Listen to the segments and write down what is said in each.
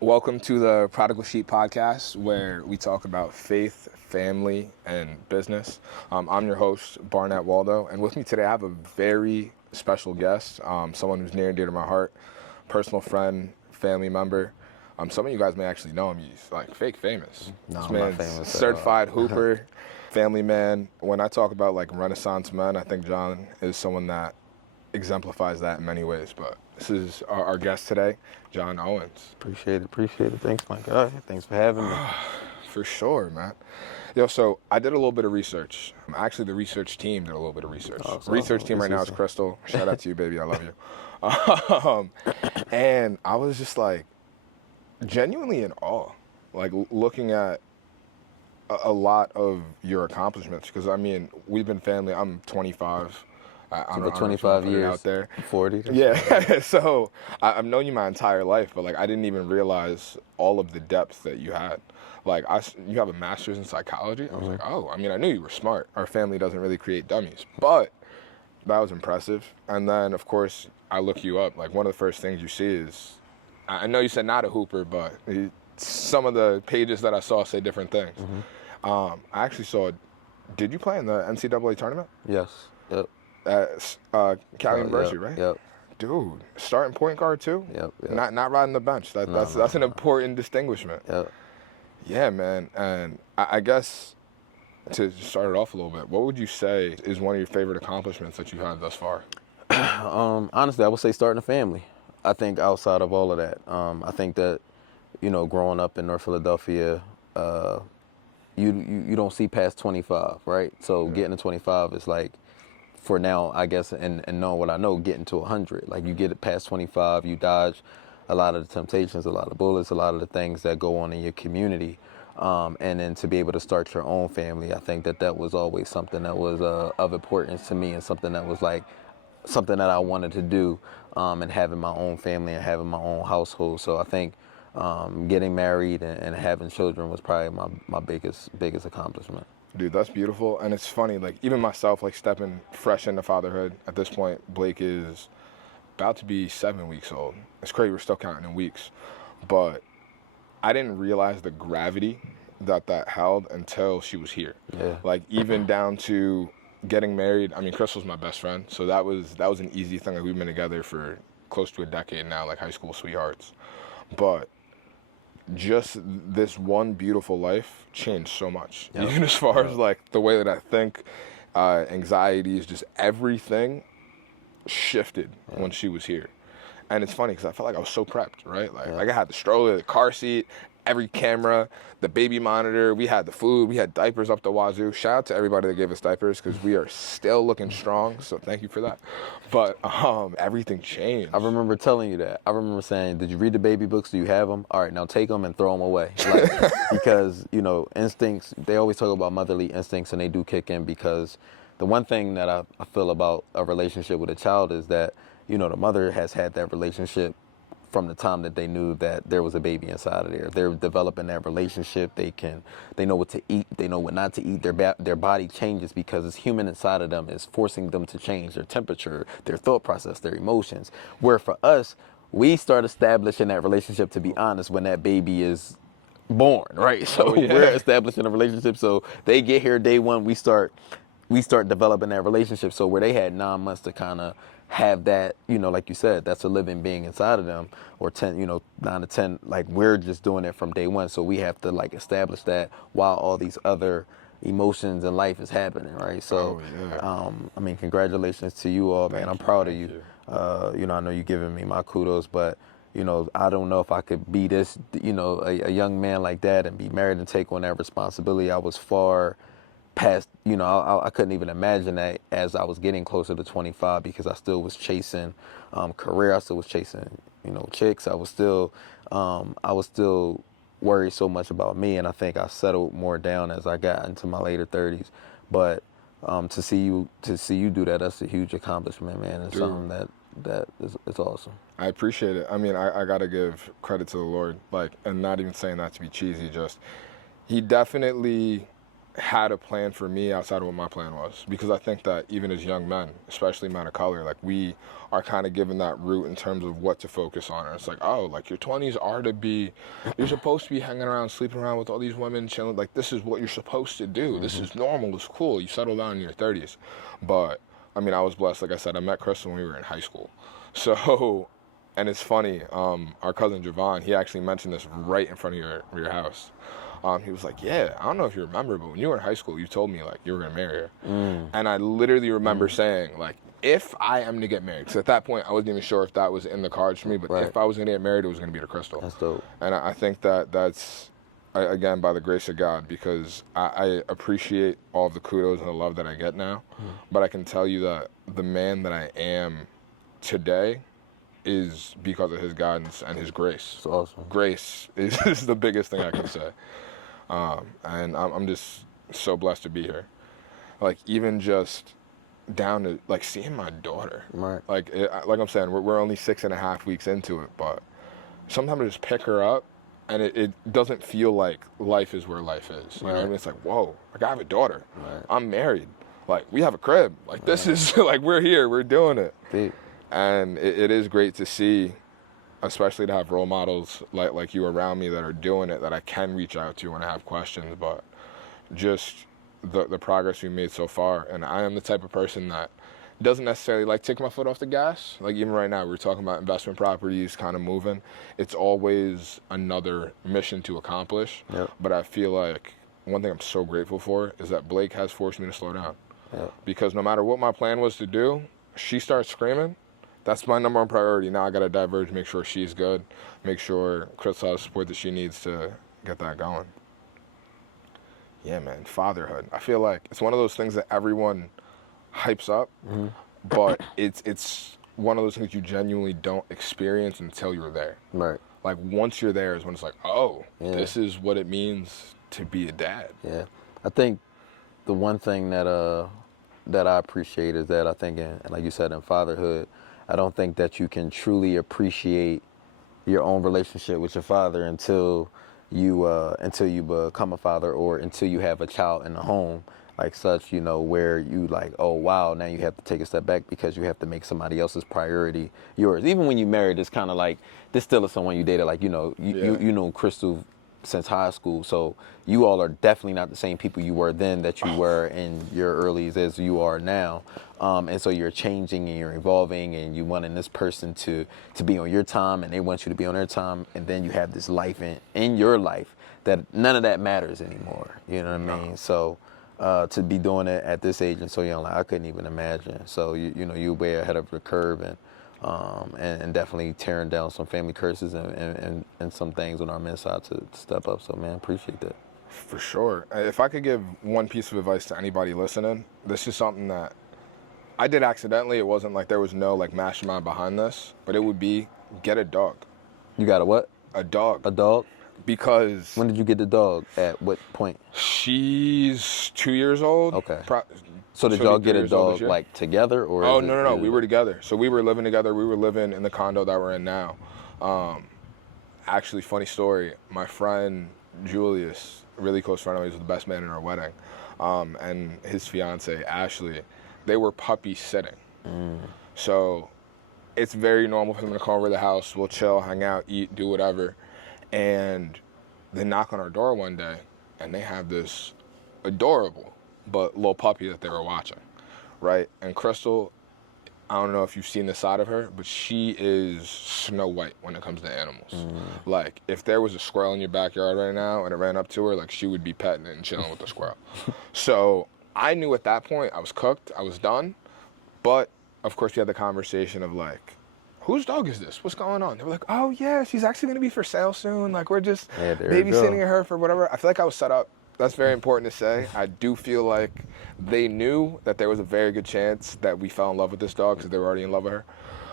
Welcome to the Prodigal podcast, where we talk about faith, family, and business. I'm your host, Barnett Waldo, and with me today I have a very special guest, someone who's near and dear to my heart, personal friend, family member. Some of you guys may actually know him. He's like fake famous. No, This I'm not man's famous at certified all. hooper, family man. When I talk about like Renaissance men, I think John is someone that exemplifies that in many ways. But this is our guest today, John Owens. Appreciate it. Thanks, my guy. Thanks for having me. For sure, man. Yo, so I did a little bit of research. Actually, the research team did a little bit of research. Oh, it's Research awesome. team right now is Crystal. Shout out to you, baby. I love you. And I was just like genuinely in awe, like looking at a lot of your accomplishments. Because I mean, we've been family. I'm 25. I So don't for know if you wanna 25 put it years, out there. 40. Yeah, so I've known you my entire life, but like I didn't even realize all of the depth that you had. Like you have a master's in psychology. I was like, oh, I mean, I knew you were smart. Our family doesn't really create dummies, but that was impressive. And then, of course, I look you up. Like one of the first things you see is, I know you said not a hooper, but some of the pages that I saw say different things. I actually saw, did you play in the NCAA tournament? Yes. Yep. At Cal University, right? Yep. Dude, starting point guard too? Yep. Not riding the bench. That's an important distinguishment. Yep. Yeah, man. And I guess to start it off a little bit, what would you say is one of your favorite accomplishments that you've had thus far? Honestly, I would say starting a family. I think outside of all of that, I think that, growing up in North Philadelphia, you don't see past 25, right? So getting to 25 is like, for now, I guess, and knowing what I know, getting to 100. Like you get it past 25, you dodge a lot of the temptations, a lot of bullets, a lot of the things that go on in your community. And then to be able to start your own family, I think that was always something that was of importance to me, and something that was like something that I wanted to do, and having my own family and having my own household. So I think getting married and having children was probably my biggest accomplishment. Dude, that's beautiful. And it's funny, like even myself, like stepping fresh into fatherhood at this point, Blake is about to be 7 weeks old. It's crazy, we're still counting in weeks. But I didn't realize the gravity that held until she was here. Yeah. Like even down to getting married. I mean, Crystal's my best friend, so that was an easy thing. Like we've been together for close to a decade now, like high school sweethearts. But just this one beautiful life changed so much. Yep. Even as far as like the way that I think, anxieties, just everything shifted when she was here. And it's funny because I felt like I was so prepped, right? Like I had the stroller, the car seat, every camera, the baby monitor. We had the food. We had diapers up the wazoo. Shout out to everybody that gave us diapers because we are still looking strong. So thank you for that. But everything changed. I remember telling you that. I remember saying, did you read the baby books? Do you have them? All right, now take them and throw them away. Like, because, instincts, they always talk about motherly instincts, and they do kick in, because the one thing that I feel about a relationship with a child is that, the mother has had that relationship from the time that they knew that there was a baby inside of there. They're developing that relationship. They know what to eat. They know what not to eat. Their body changes because it's human inside of them. Is forcing them to change their temperature, their thought process, their emotions. Where for us, we start establishing that relationship, to be honest, when that baby is born, right? So we're establishing a relationship. So they get here day one, we start developing that relationship. So where they had 9 months to kind of have that, like you said, that's a living being inside of them, or 10, 9 to 10, like we're just doing it from day one. So we have to like establish that while all these other emotions in life is happening, right? So, I mean, congratulations to you all, man. I'm proud of you. I know you're giving me my kudos, but I don't know if I could be this, a young man like that and be married and take on that responsibility. I was far past, I couldn't even imagine that as I was getting closer to 25, because I still was chasing career. I still was chasing, chicks. I was still worried so much about me, and I think I settled more down as I got into my later 30s. But to see you do that, that's a huge accomplishment, man. It's something that is awesome. I appreciate it. I mean, I gotta give credit to the Lord, like, and not even saying that to be cheesy, just he definitely had a plan for me outside of what my plan was, because I think that even as young men, especially men of color, like we are kind of given that route in terms of what to focus on. And it's like, oh, like your 20s are to be, you're supposed to be hanging around, sleeping around with all these women, chilling. Like this is what you're supposed to do. This is normal. It's cool. You settle down in your 30s. But I mean, I was blessed. Like I said, I met Crystal when we were in high school. So, and it's funny. Our cousin Javon, he actually mentioned this right in front of your house. He was like, yeah, I don't know if you remember, but when you were in high school, you told me, like, you were going to marry her. And I literally remember saying, like, if I am to get married, because at that point, I wasn't even sure if that was in the cards for me, but if I was going to get married, it was going to be to Crystal. That's dope. And I think that that's, again, by the grace of God, because I appreciate all of the kudos and the love that I get now. But I can tell you that the man that I am today is because of his guidance and his grace. That's awesome. Grace is the biggest thing I can say. And I'm just so blessed to be here. Like, even just down to, like, seeing my daughter. Right. Like, like I'm saying, we're only 6.5 weeks into it, but sometimes I just pick her up, and it doesn't feel like life is where life is. You know what I mean? It's like, whoa, like, I have a daughter. Right. I'm married. Like, we have a crib. Like, this is, like, we're here. We're doing it. Deep. And it is great to see, especially to have role models like you around me that are doing it, that I can reach out to when I have questions. But just the progress we made so far. And I am the type of person that doesn't necessarily like taking my foot off the gas. Like, even right now, we're talking about investment properties kind of moving. It's always another mission to accomplish. Yep. But I feel like one thing I'm so grateful for is that Blake has forced me to slow down. Yep. Because no matter what my plan was to do, she starts screaming. That's my number one priority. Now I got to diverge, make sure she's good, make sure Chris has the support that she needs to get that going. Yeah, man, fatherhood. I feel like it's one of those things that everyone hypes up, but it's one of those things you genuinely don't experience until you're there. Right. Like, once you're there is when it's like, oh, this is what it means to be a dad. Yeah. I think the one thing that I appreciate is that I think, and like you said, in fatherhood, I don't think that you can truly appreciate your own relationship with your father until you become a father, or until you have a child in the home, like such, you know, where you like, oh wow, now you have to take a step back because you have to make somebody else's priority yours. Even when you married, it's kind of like, this still is someone you dated, like, you know, you know Crystal since high school, so you all are definitely not the same people you were then that you were in your earlies as you are now. And so you're changing and you're evolving, and you wanting this person to be on your time, and they want you to be on their time, and then you have this life in your life that none of that matters anymore. You know what I mean? So to be doing it at this age and so young, like, I couldn't even imagine. So you know, you're way ahead of the curve, and definitely tearing down some family curses and some things on our men's side to step up. So, man, appreciate that. For sure. If I could give one piece of advice to anybody listening, this is something that I did accidentally. It wasn't like there was no like mastermind behind this, but it would be, get a dog. You got a what? A dog. A dog? Because when did you get the dog? At what point? She's 2 years old. Okay. So did y'all get a dog like together, or? Oh, no. We were together. So we were living together. We were living in the condo that we're in now. Actually, funny story. My friend Julius, a really close friend of mine, was the best man in our wedding, and his fiance Ashley, they were puppy sitting. So it's very normal for them to come over to the house. We'll chill, hang out, eat, do whatever. And they knock on our door one day, and they have this adorable but little puppy that they were watching, right? And Crystal, I don't know if you've seen the side of her, but she is Snow White when it comes to animals. Like, if there was a squirrel in your backyard right now and it ran up to her, like, she would be petting it and chilling with the squirrel. So I knew at that point I was cooked, I was done. But, of course, we had the conversation of, like, whose dog is this? What's going on? They were like, oh, yeah, she's actually going to be for sale soon. Like, we're just babysitting her for whatever. I feel like I was set up. That's very important to say. I do feel like they knew that there was a very good chance that we fell in love with this dog because they were already in love with her.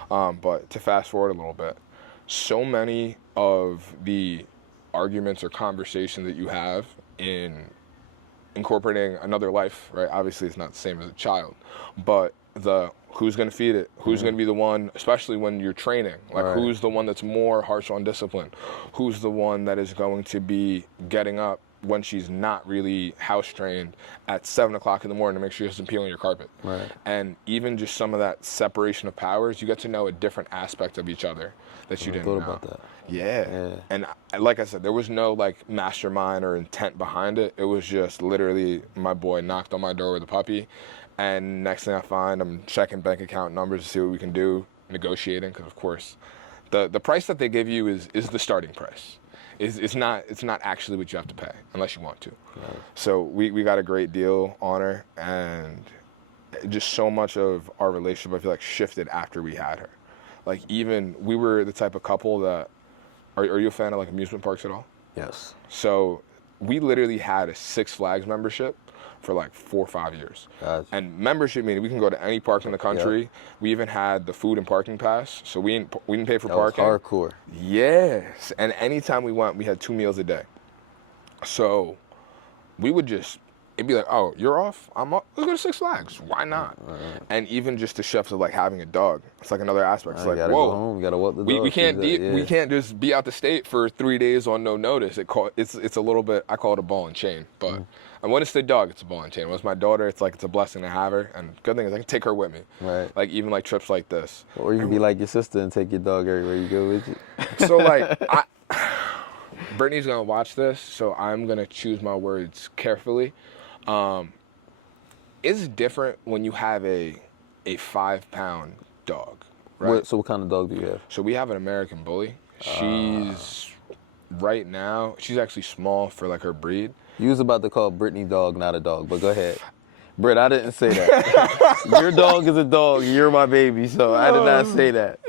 But to fast forward a little bit, so many of the arguments or conversations that you have in incorporating another life, right? Obviously, it's not the same as a child, but the who's going to feed it, who's going to be the one, especially when you're training, like who's the one that's more harsh on discipline, who's the one that is going to be getting up when she's not really house trained at 7 o'clock in the morning to make sure she doesn't pee on your carpet. Right. And even just some of that separation of powers, you get to know a different aspect of each other that you didn't know. I thought about that. Yeah. And like I said, there was no like mastermind or intent behind it. It was just literally my boy knocked on my door with a puppy, and next thing I find, I'm checking bank account numbers to see what we can do, negotiating, because of course, the price that they give you is the starting price. It's not actually what you have to pay unless you want to. Right. So we got a great deal on her, and just so much of our relationship I feel like shifted after we had her. Like even we were the type of couple that are you a fan of like amusement parks at all? Yes. So we literally had a Six Flags membership for like 4 or 5 years. Gotcha. And membership meaning we can go to any park in the country. Yep. We even had the food and parking pass, so we didn't pay for parking. Was hardcore. Yes, and anytime we went, we had 2 meals a day. So we would just, it'd be like, oh, you're off? I'm off? Let's go to Six Flags. Why not? Right. And even just the chefs of like having a dog. It's like another aspect. It's like, gotta whoa, go home. You gotta walk the dog. We can't just be out the state for 3 days on no notice. It's a little bit, I call it a ball and chain. But and when it's the dog, it's a ball and chain. When it's my daughter, it's like it's a blessing to have her. And good thing is I can take her with me. Right. Like even like trips like this. Or you can be like your sister and take your dog everywhere you go with you. So like Brittany's gonna watch this, so I'm gonna choose my words carefully. It's different when you have a 5-pound dog, right? So what kind of dog do you have? So we have an American Bully. She's right now, she's actually small for like her breed. You was about to call Brittany dog not a dog, but go ahead. Britt, I didn't say that. Your dog is a dog. You're my baby, so I did not say that.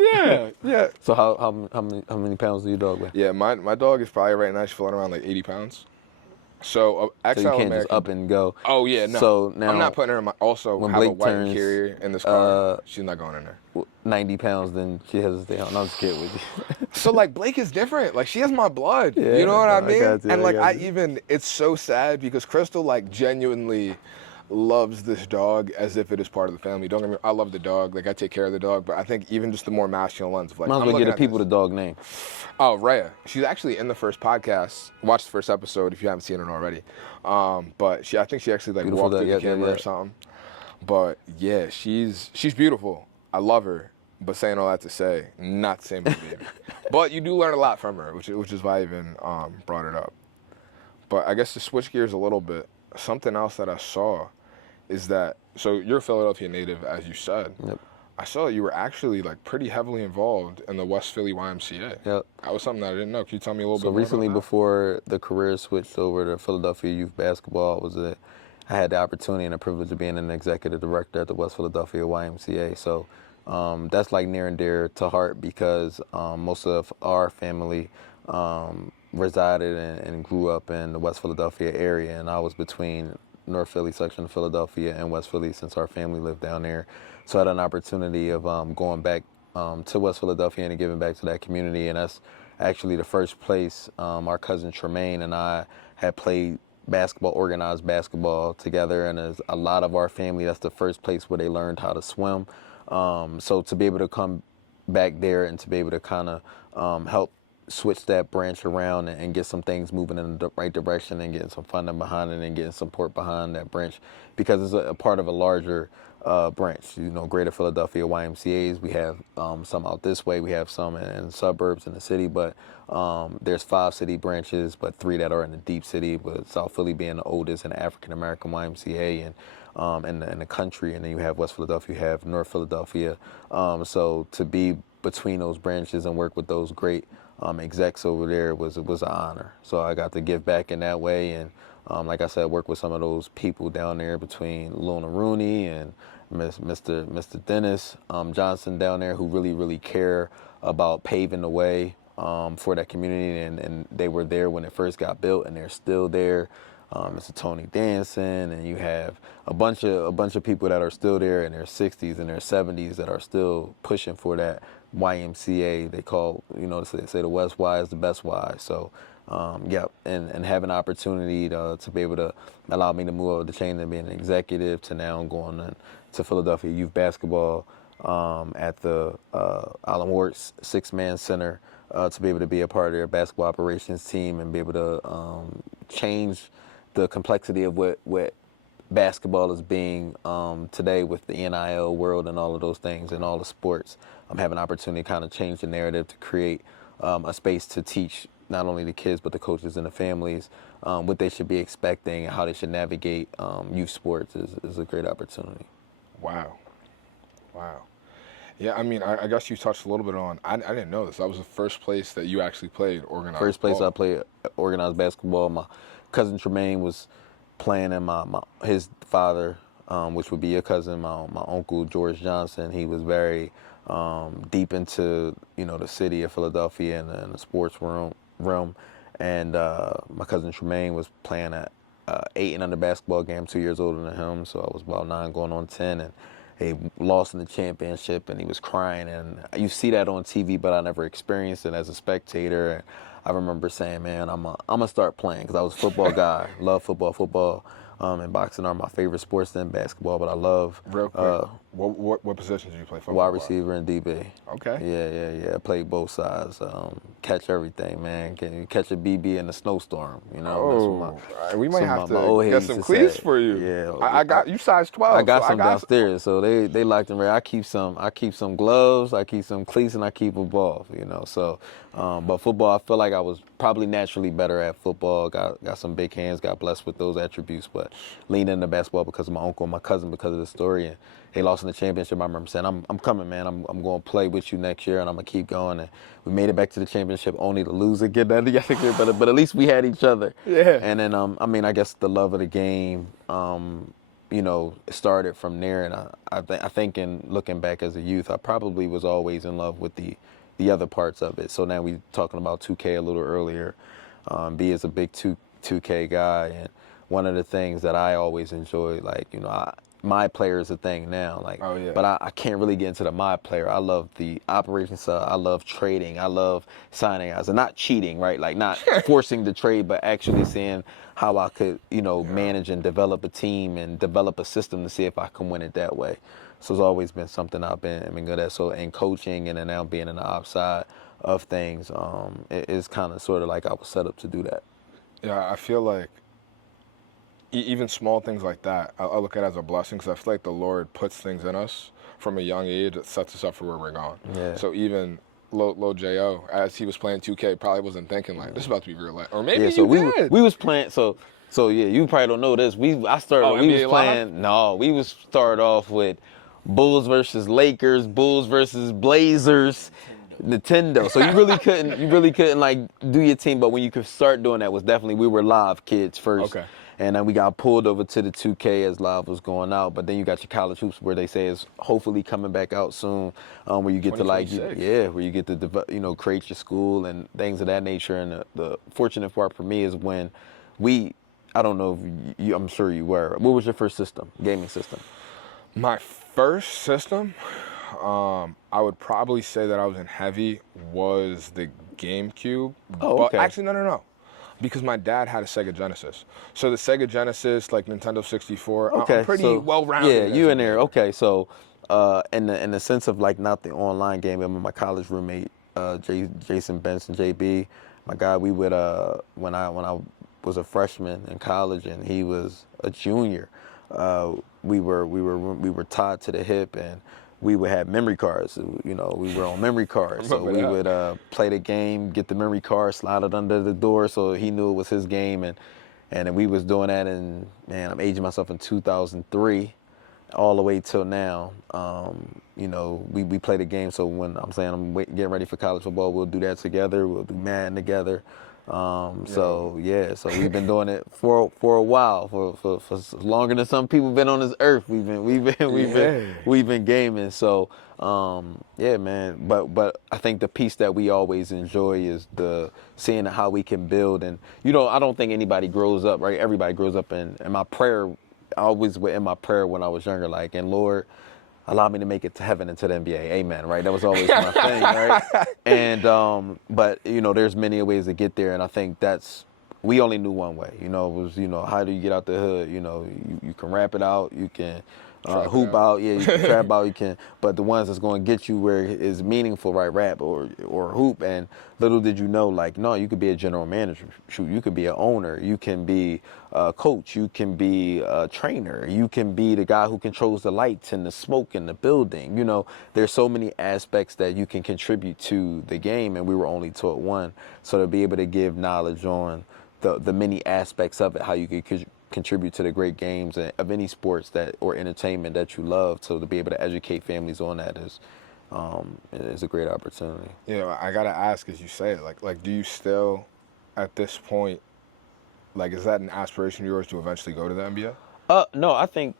Yeah. So how many pounds do your dog weigh? Yeah, my dog is probably right now she's floating around like 80 pounds. So XL So you can't American. just up and go. Oh yeah, no. So now I'm not putting her in my. Also, when have a Blake white turns, interior in this car. She's not going in there. 90 pounds, then she has to stay home. I'm just kidding with you. So like Blake is different. Like she has my blood. Yeah, you know what I no, mean? got you, And I like got you. it's so sad because Crystal like genuinely loves this dog as if it is part of the family. Don't get me wrong, I love the dog. Like I take care of the dog, but I think even just the more masculine lens of like Might as I'm well looking get the at people this. the dog name. Oh, Rhea. She's actually in the first podcast. Watch the first episode if you haven't seen it already. But I think she actually like Beautiful walked through dog, the camera or something. But yeah, she's beautiful. I love her. But saying all that to say, not the same as baby. But you do learn a lot from her, which is why I even brought it up. But I guess to switch gears a little bit, something else that I saw is that, so you're a Philadelphia native, as you said. Yep. I saw that you were actually like pretty heavily involved in the West Philly YMCA. Yep. That was something that I didn't know. Can you tell me a little bit more So recently, about that? before the career switched over to Philadelphia Youth Basketball, I had the opportunity and the privilege of being an executive director at the West Philadelphia YMCA. So that's like near and dear to heart because most of our family resided and grew up in the West Philadelphia area, and I was between North Philly section of Philadelphia and West Philly since our family lived down there. So I had an opportunity of going back to West Philadelphia and giving back to that community, and that's actually the first place our cousin Tremaine and I had played basketball, organized basketball together, and as a lot of our family, that's the first place where they learned how to swim. So to be able to come back there and to be able to kind of help switch that branch around and get some things moving in the right direction and getting some funding behind it and getting support behind that branch because it's a part of a larger branch. You know, Greater Philadelphia YMCAs, we have some out this way, we have some in suburbs in the city, but there's 5 city branches, but 3 that are in the deep city, with South Philly being the oldest and African-American YMCA and in the country, and then you have West Philadelphia, you have North Philadelphia. So to be between those branches and work with those great execs over there was an honor. So I got to give back in that way, and like I said, work with some of those people down there between Luna Rooney and Mr. Dennis Johnson down there, who really care about paving the way for that community, and they were there when it first got built, and they're still there. Mr. Tony Danson, and you have a bunch of people that are still there in their 60s and their 70s that are still pushing for that YMCA. They call, they say the West Y is the best Y. So, and have an opportunity to be able to allow me to move over the chain and be an executive to now going to Philadelphia Youth Basketball at the Allen Ward 6-man center to be able to be a part of their basketball operations team and be able to change the complexity of what basketball is being today with the NIL world and all of those things and all the sports. I'm having an opportunity to kind of change the narrative to create a space to teach not only the kids but the coaches and the families what they should be expecting and how they should navigate youth sports is a great opportunity. Wow. Yeah, I mean, I guess you touched a little bit on. I didn't know this. That was the first place that you actually played organized. First place ball. I played organized basketball. My cousin Tremaine was playing, and his father, which would be your cousin, my uncle George Johnson. He was very deep into the city of Philadelphia and the sports realm. And my cousin Tremaine was playing at 8 and under basketball game, 2 years older than him. So I was about 9 going on 10, and he lost in the championship, and he was crying. And you see that on TV, but I never experienced it as a spectator. And I remember saying, man, I'm gonna start playing, because I was a football guy. Love football, and boxing are my favorite sports than basketball. But I love Real quick, what positions do you play football? wide receiver and DB. Okay. Yeah. I played both sides. Catch everything, man. Can you catch a BB in a snowstorm? Oh, we might have my to old head get used some to cleats say. for you. Yeah, I got you size 12. I got so some downstairs, so they locked them right. I keep some gloves, I keep some cleats, and I keep a ball. So, but football, I feel like I was probably naturally better at football. Got some big hands, got blessed with those attributes, but leaned into basketball because of my uncle and my cousin, because of the story. And they lost in the championship. I remember saying, I'm coming, man. I'm going to play with you next year, and I'm going to keep going. And we made it back to the championship only to lose again that year, but at least we had each other. Yeah. And then, I guess the love of the game, it started from there. And I think in looking back as a youth, I probably was always in love with the other parts of it. So now we talking about 2K a little earlier. B is a big 2K guy, and one of the things that I always enjoy, my player is a thing now, Oh, yeah. but I can't really get into the my player. I love the operations side. I love trading. I love signing guys, and not cheating, right? Like not forcing the trade, but actually seeing how I could, manage and develop a team and develop a system to see if I can win it that way. So it's always been something I've been good at. So in coaching and then now being in the outside of things, it is kind of sort of like I was set up to do that. Yeah, I feel like even small things like that, I look at it as a blessing, because I feel like the Lord puts things in us from a young age that sets us up for where we're going. Yeah. So even Lil J.O., as he was playing 2K, probably wasn't thinking like, this is about to be real life. Or maybe Yeah, so did. we was playing, so yeah, you probably don't know this. We was NBA playing, no, we was started off with Bulls versus Lakers, Bulls versus Blazers, Nintendo. So you really couldn't like do your team, but when you could start doing that was definitely, we were live kids first. Okay. And then we got pulled over to the 2K as live was going out. But then you got your college hoops, where they say it's hopefully coming back out soon, where you get to where you get to create your school and things of that nature. And the fortunate part for me is when I don't know if you, I'm sure you were. What was your first gaming system? My first system, I would probably say that I was in heavy, was the GameCube. Oh, okay. But actually, no. Because my dad had a Sega Genesis. So the Sega Genesis, like Nintendo 64, okay, I'm pretty well-rounded. Yeah, you in there. Okay, so in the sense of like not the online game, I my college roommate, Jason Benson, JB, my guy, we would, when I was a freshman in college and he was a junior, we were tied to the hip, and we would have memory cards. We were on memory cards. So we would play the game, get the memory card, slide it under the door so he knew it was his game. And then we was doing that, and man, I'm aging myself, in 2003 all the way till now. We play the game. So when I'm saying I'm getting ready for college football, we'll do that together. We'll do Madden together. So we've been doing it for a while, for longer than some people been on this earth. We've been gaming. So man. But I think the piece that we always enjoy is the seeing how we can build. And I don't think anybody grows up, right? Everybody grows up in my prayer. I always in my prayer when I was younger, like, and Lord, allow me to make it to heaven and to the NBA. Amen. Right. That was always my thing. Right. And, but there's many ways to get there. And I think we only knew one way, it was, how do you get out the hood? You can rap it out. You can, Trap it hoop out. out, yeah, you can trap out, you can, but the ones that's going to get you where it is meaningful, right, rap or hoop. And little did you know, like, no, you could be a general manager, shoot, you could be an owner, you can be a coach, you can be a trainer, you can be the guy who controls the lights and the smoke in the building. You know, there's so many aspects that you can contribute to the game, and we were only taught one. So to be able to give knowledge on the many aspects of it, how you could contribute to the great games of any sports that or entertainment that you love. So to be able to educate families on that is a great opportunity. You know, I gotta ask, as you say it, like, do you still, at this point, like, is that an aspiration of yours to eventually go to the NBA? No, I think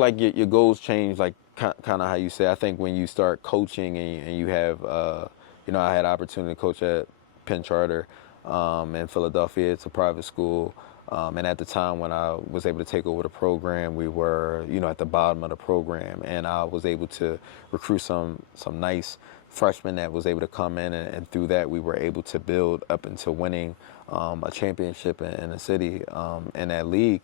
like your goals change, like kind of how you say. I think when you start coaching and you have, I had opportunity to coach at Penn Charter in Philadelphia. It's a private school. And at the time when I was able to take over the program, we were, at the bottom of the program, and I was able to recruit some nice freshmen that was able to come in, and through that we were able to build up into winning a championship in the city in that league.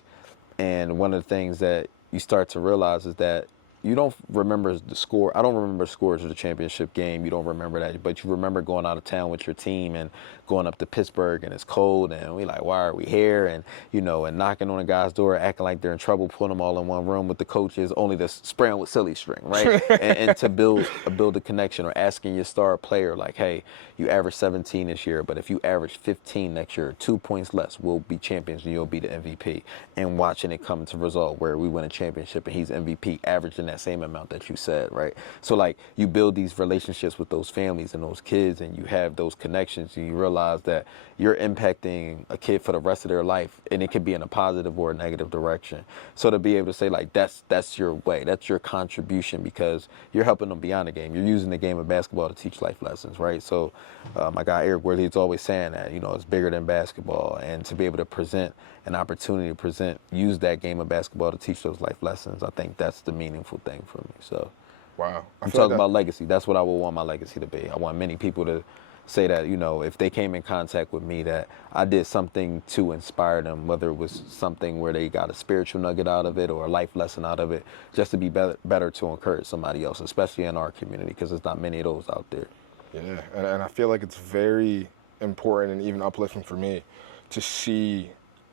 And one of the things that you start to realize is that you don't remember the score. I don't remember scores of the championship game. You don't remember that, but you remember going out of town with your team and going up to Pittsburgh, and it's cold, and we like, why are we here? And and knocking on a guy's door, acting like they're in trouble, putting them all in one room with the coaches, only to spray them with silly string, right? and to build a connection, or asking your star player like, hey, you averaged 17 this year, but if you average 15 next year, 2 points less, we'll be champions and you'll be the MVP. And watching it come to result where we win a championship and he's MVP, averaging that same amount that you said, right? So like you build these relationships with those families and those kids, and you have those connections, and you realize that you're impacting a kid for the rest of their life, and it could be in a positive or a negative direction. So to be able to say like that's your way, that's your contribution, because you're helping them beyond the game. You're using the game of basketball to teach life lessons, right? So my guy Eric Worthy's always saying that it's bigger than basketball, and to be able to present an opportunity to use that game of basketball to teach those life lessons, I think that's the meaningful thing for me. So Wow. I'm talking about legacy. That's what I would want my legacy to be. I want many people to say that, if they came in contact with me, that I did something to inspire them, whether it was something where they got a spiritual nugget out of it or a life lesson out of it, just to be better to encourage somebody else, especially in our community, because there's not many of those out there. Yeah, and I feel like it's very important and even uplifting for me to see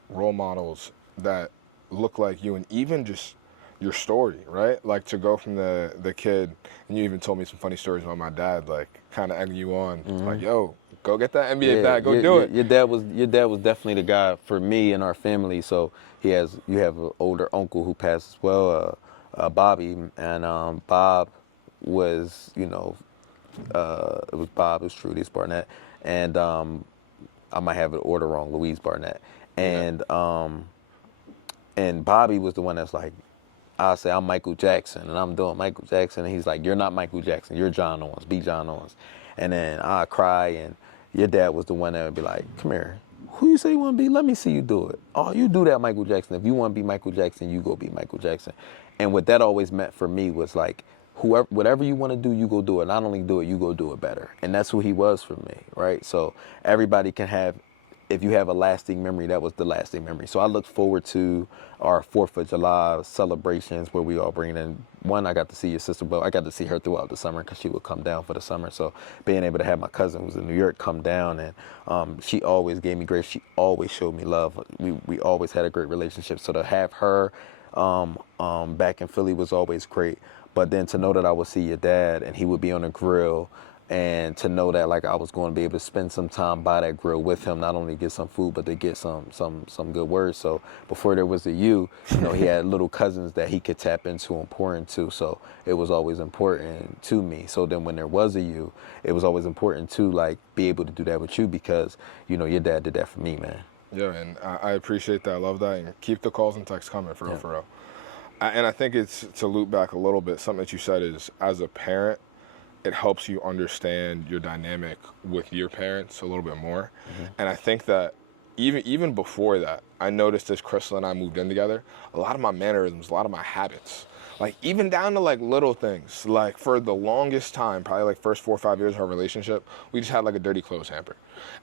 role models that look like you, and even just your story, right? Like to go from the kid, and you even told me some funny stories about my dad, like kind of egging you on, like, yo, go get that NBA bag, go do it. Your dad was definitely the guy for me and our family. So you have an older uncle who passed as well, Bobby, and Bob was, it was Bob, it was Trudy's Barnett, and I might have the order wrong, Louise Barnett, and and Bobby was the one that's like, I'll say I'm Michael Jackson, and I'm doing Michael Jackson, and he's like, you're not Michael Jackson, you're John Owens, be John Owens. And then I cry, and your dad was the one that would be like, come here, who you say you want to be? Let me see you do it. Oh, you do that, Michael Jackson. If you want to be Michael Jackson, you go be Michael Jackson. And what that always meant for me was like, whatever you want to do, you go do it. Not only do it, you go do it better. And that's who he was for me, right? So everybody can have, if you have a lasting memory, that was the lasting memory. So I look forward to our 4th of July celebrations where we all bring in, one, I got to see your sister, but I got to see her throughout the summer because she would come down for the summer. So being able to have my cousin who's in New York come down, and she always gave me grace. She always showed me love. We always had a great relationship. So to have her back in Philly was always great. But then to know that I would see your dad and he would be on a grill, and to know that like I was going to be able to spend some time by that grill with him, not only get some food, but to get some good words. So before there was a you, he had little cousins that he could tap into and pour into. So it was always important to me. So then when there was a you, it was always important to like be able to do that with you, because, your dad did that for me, man. Yeah, and I appreciate that. I love that. And keep the calls and texts coming, for real, for real. And I think it's, to loop back a little bit, something that you said is, as a parent, it helps you understand your dynamic with your parents a little bit more. Mm-hmm. And I think that even before that, I noticed as Crystal and I moved in together, a lot of my mannerisms, a lot of my habits, like even down to like little things, like for the longest time, probably like first 4 or 5 years of our relationship, we just had like a dirty clothes hamper.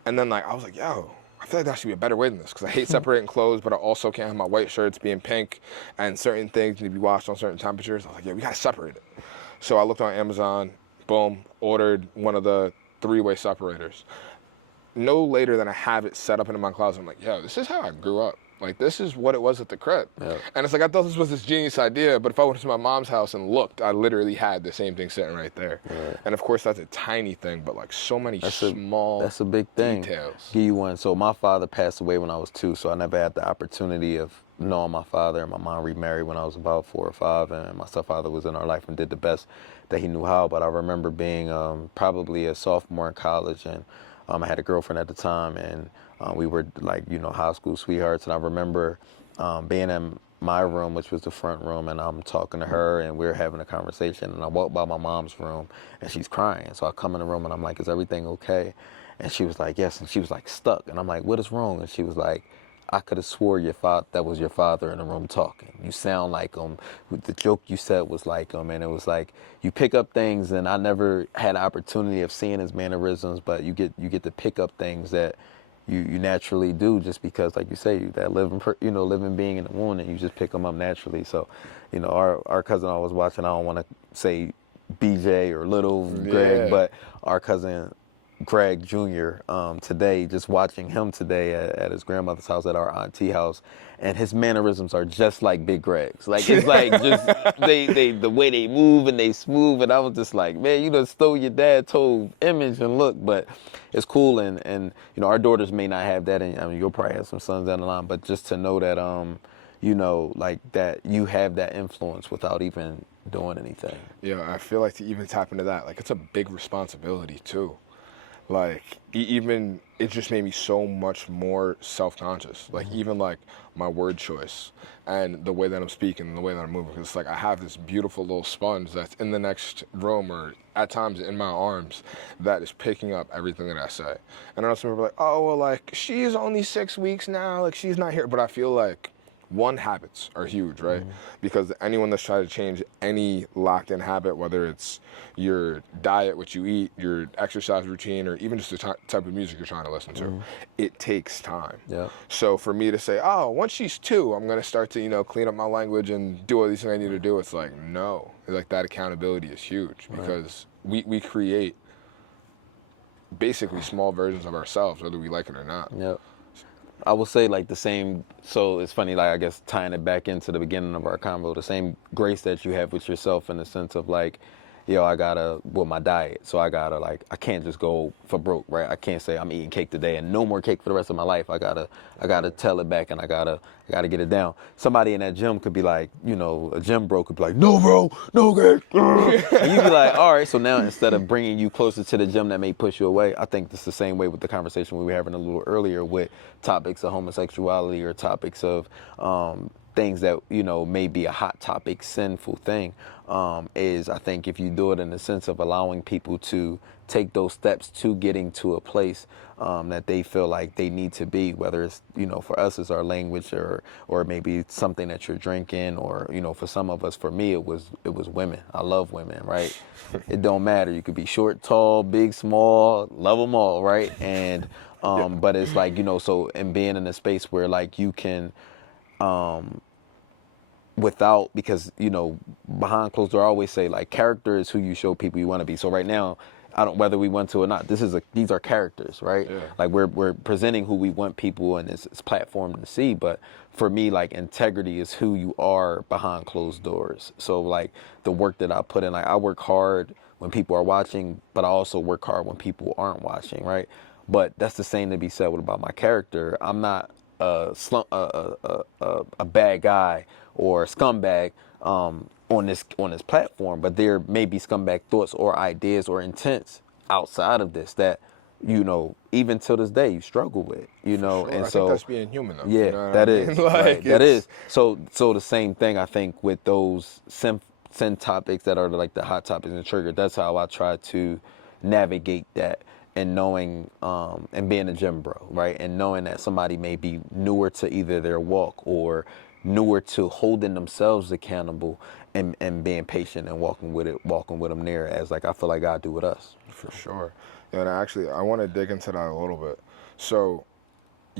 And then like, I was like, yo, I feel like there should be a better way than this because I hate separating clothes, but I also can't have my white shirts being pink and certain things need to be washed on certain temperatures. I was like, yeah, we got to separate it. So I looked on Amazon, boom, ordered one of the 3-way separators. No later than I have it set up in my closet, I'm like, yo, this is how I grew up. Like, this is what it was at the crib. Yeah. And it's like, I thought this was this genius idea, but if I went to my mom's house and looked, I literally had the same thing sitting right there. Right. And of course, that's a tiny thing, but like so many That's a big thing. details. Give you one. So my father passed away when I was 2, so I never had the opportunity of knowing my father. And my mom remarried when I was about 4 or 5, and my stepfather was in our life and did the best that he knew how. But I remember being probably a sophomore in college, and I had a girlfriend at the time, and we were like, high school sweethearts. And I remember being in my room, which was the front room, and I'm talking to her, and we're having a conversation. And I walk by my mom's room, and she's crying. So I come in the room, and I'm like, "Is everything okay?" And she was like, "Yes." And she was like stuck, and I'm like, "What is wrong?" And she was like, "I could have swore that was your father in the room talking. You sound like him. The joke you said was like him." And it was like, you pick up things, and I never had an opportunity of seeing his mannerisms, but you get to pick up things that you naturally do, just because, like you say, that living being in the womb, and you just pick them up naturally. So, our cousin I was watching, I don't want to say BJ or little Greg, but our cousin Greg Jr. Today, just watching him today at his grandmother's house, at our auntie house, and his mannerisms are just like Big Greg's. Like, it's like just the way they move and they smooth, and I was just like, man, you done stole your dad's whole image and look. But it's cool, and our daughters may not have that, and I mean, you'll probably have some sons down the line, but just to know that like that you have that influence without even doing anything. Yeah, I feel like to even tap into that, like, it's a big responsibility too. Like, even, it just made me so much more self-conscious. Like, even, like, my word choice and the way that I'm speaking and the way that I'm moving. Because it's like I have this beautiful little sponge that's in the next room or at times in my arms that is picking up everything that I say. And I know some people are like, oh, well, like, she's only 6 weeks now. Like, she's not here. But I feel like, one, habits are huge, right? Because anyone that's trying to change any locked-in habit, whether it's your diet, what you eat, your exercise routine, or even just the type of music you're trying to listen to, it takes time. Yeah. So for me to say, oh, once she's 2, I'm going to start to, clean up my language and do all these things I need to do, it's like, no. Like, that accountability is huge because we create basically small versions of ourselves, whether we like it or not. Yep. I will say, like, the same, so it's funny, like, I guess tying it back into the beginning of our convo, the same grace that you have with yourself in the sense of, like, I gotta, with my diet, so I gotta, like, I can't just go for broke, right? I can't say I'm eating cake today and no more cake for the rest of my life. I gotta tell it back, and I gotta get it down. Somebody in that gym could be like, a gym bro could be like, no, bro, no cake. And you'd be like, all right, so now instead of bringing you closer to the gym that may push you away, I think it's the same way with the conversation we were having a little earlier with topics of homosexuality or topics of things that, may be a hot topic, sinful thing, is I think if you do it in the sense of allowing people to take those steps to getting to a place that they feel like they need to be, whether it's, for us it's our language or maybe something that you're drinking, or, for some of us, for me, it was women. I love women, right? It don't matter. You could be short, tall, big, small, love them all, right? And, but it's like, so, and being in a space where like you can, without, because behind closed door I always say, like, character is who you show people you want to be. So right now, I don't, whether we want to or not, these are characters, right? Yeah. Like, we're presenting who we want people in this platform to see. But for me, like, integrity is who you are behind closed doors. So like the work that I put in, like, I work hard when people are watching, but I also work hard when people aren't watching, right? But that's the same to be said about my character. I'm not a bad guy or a scumbag on this platform, but there may be scumbag thoughts or ideas or intents outside of this that even till this day you struggle with, Sure. and I so think that's being human, though. Yeah, that is like, right. That is so the same thing, I think, with those sin topics that are like the hot topics and trigger. That's how I try to navigate that. And knowing, and being a gym bro, right? And knowing that somebody may be newer to either their walk or newer to holding themselves accountable, and being patient and walking with them there, as like I feel like God do with us. For sure. Yeah, and I want to dig into that a little bit. So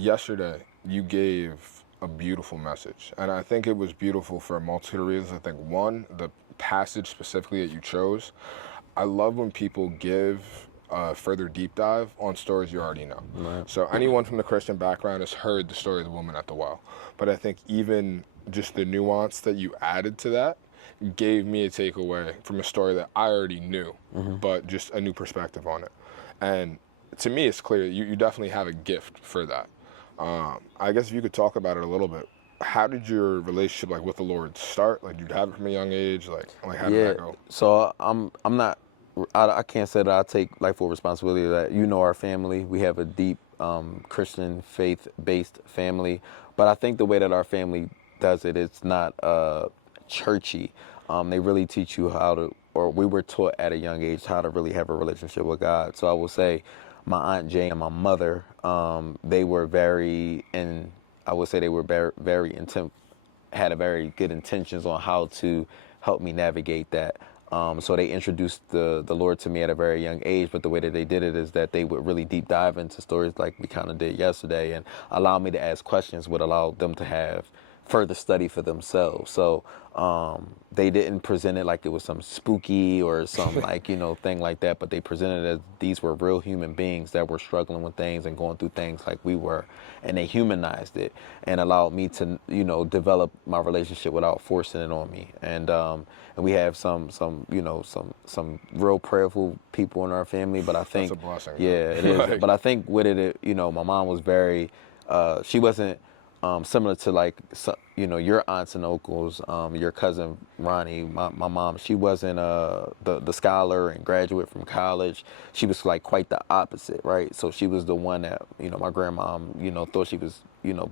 yesterday you gave a beautiful message, and I think it was beautiful for a multitude of reasons. I think one, the passage specifically that you chose, I love when people give a further deep dive on stories you already know. Right. So anyone from the Christian background has heard the story of the woman at the well, but I think even just the nuance that you added to that gave me a takeaway from a story that I already knew, but just a new perspective on it. And to me, it's clear you definitely have a gift for that. I guess if you could talk about it a little bit. How did your relationship like with the Lord start? Like, did you have it from a young age? Like how did Yeah. that go? So I'm not. I can't say that I take like full responsibility of that. You know our family. We have a deep Christian faith-based family, but I think the way that our family does it, it's not churchy. They really teach you how to, or we were taught at a young age how to really have a relationship with God. So I will say, my Aunt Jane and my mother, they were very in. I would say they were very intent, had a very good intentions on how to help me navigate that. So they introduced the Lord to me at a very young age, but the way that they did it is that they would really deep dive into stories like we kind of did yesterday, and allow me to ask questions, would allow them to have further study for themselves. So they didn't present it like it was some spooky or some like, thing like that, but they presented it as these were real human beings that were struggling with things and going through things like we were, and they humanized it and allowed me to, develop my relationship without forcing it on me. And we have some real prayerful people in our family, but I think That's a blessing. yeah, it is. But I think with it, my mom was very, she wasn't similar to like, your aunts and uncles, your cousin Ronnie, my mom, she wasn't the scholar and graduate from college. She was like quite the opposite, right? So she was the one that, my grandmom, thought she was,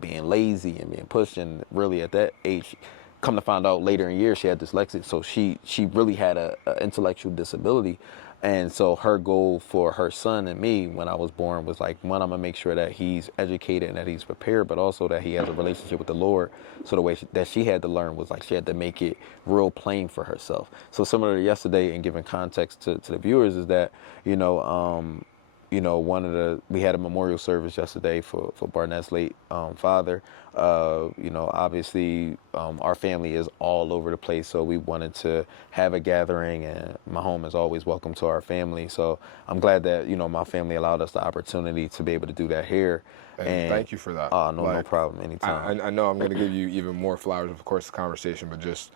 being lazy and being pushed. And really at that age, come to find out later in years, she had dyslexia. So she really had a intellectual disability. And so her goal for her son and me when I was born was like, one, I'm gonna make sure that he's educated and that he's prepared, but also that he has a relationship with the Lord. So the way that she had to learn was like she had to make it real plain for herself. So similar to yesterday, and giving context to the viewers, is that, we had a memorial service yesterday for Barnett's late father. Obviously, our family is all over the place, so we wanted to have a gathering, and my home is always welcome to our family. So I'm glad that, my family allowed us the opportunity to be able to do that here. And thank you for that. Oh, no problem. Anytime. I know I'm going to give you even more flowers, of course, the conversation, but just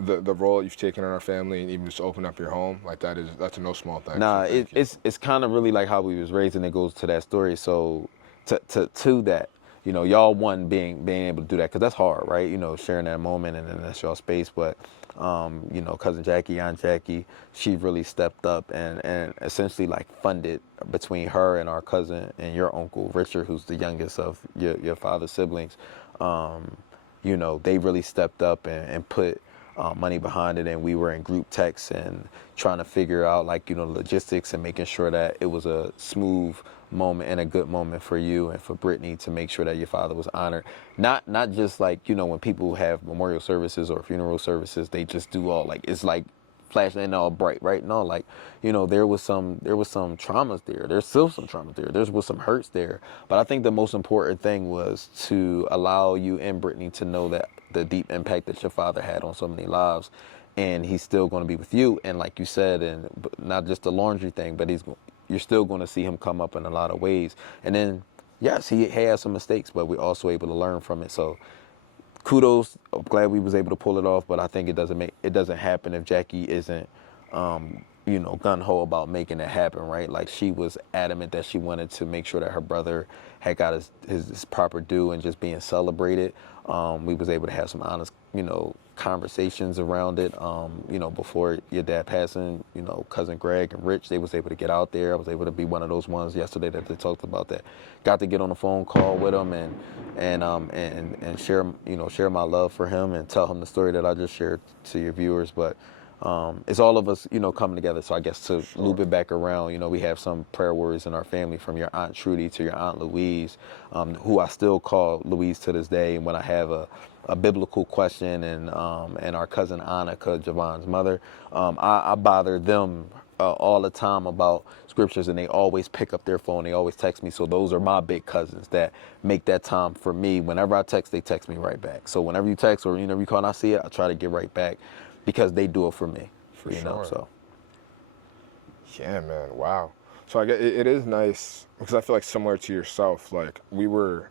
the role you've taken in our family, and even just open up your home, like that's no small thing. Nah, so it's kind of really like how we was raised, and it goes to that story. So to that, y'all one being able to do that, because that's hard, right? Sharing that moment, and then that's y'all space. But cousin Jackie, Aunt Jackie, she really stepped up and essentially like funded between her and our cousin and your uncle Richard, who's the youngest of your father's siblings. They really stepped up and put money behind it, and we were in group texts and trying to figure out like logistics and making sure that it was a smooth moment and a good moment for you and for Brittany, to make sure that your father was honored. Not just like when people have memorial services or funeral services, they just do all like, it's like flashing and all bright, right? No, like there was some traumas there. There's still some traumas there. There was some hurts there. But I think the most important thing was to allow you and Brittany to know that the deep impact that your father had on so many lives, and he's still going to be with you. And like you said, and not just the laundry thing, but you're still going to see him come up in a lot of ways. And then, yes, he has some mistakes, but we're also able to learn from it. So kudos. I'm glad we was able to pull it off, but I think it doesn't happen if Jackie isn't, gung-ho about making it happen, right? Like, she was adamant that she wanted to make sure that her brother had got his proper due and just being celebrated. We was able to have some honest, conversations around it. Before your dad passing, cousin Greg and Rich, they was able to get out there. I was able to be one of those ones yesterday that they talked about, that got to get on a phone call with him and share my love for him and tell him the story that I just shared to your viewers. But it's all of us, coming together. So I guess to loop it back around, we have some prayer warriors in our family, from your Aunt Trudy to your Aunt Louise, who I still call Louise to this day. And when I have a biblical question, and our cousin Annika, Javon's mother, I bother them all the time about scriptures, and they always pick up their phone. They always text me. So those are my big cousins that make that time for me. Whenever I text, they text me right back. So whenever you text or you call and I see it, I try to get right back, because they do it for me. For sure. So. Yeah, man. Wow. So I get it is nice, because I feel like, similar to yourself, like, we were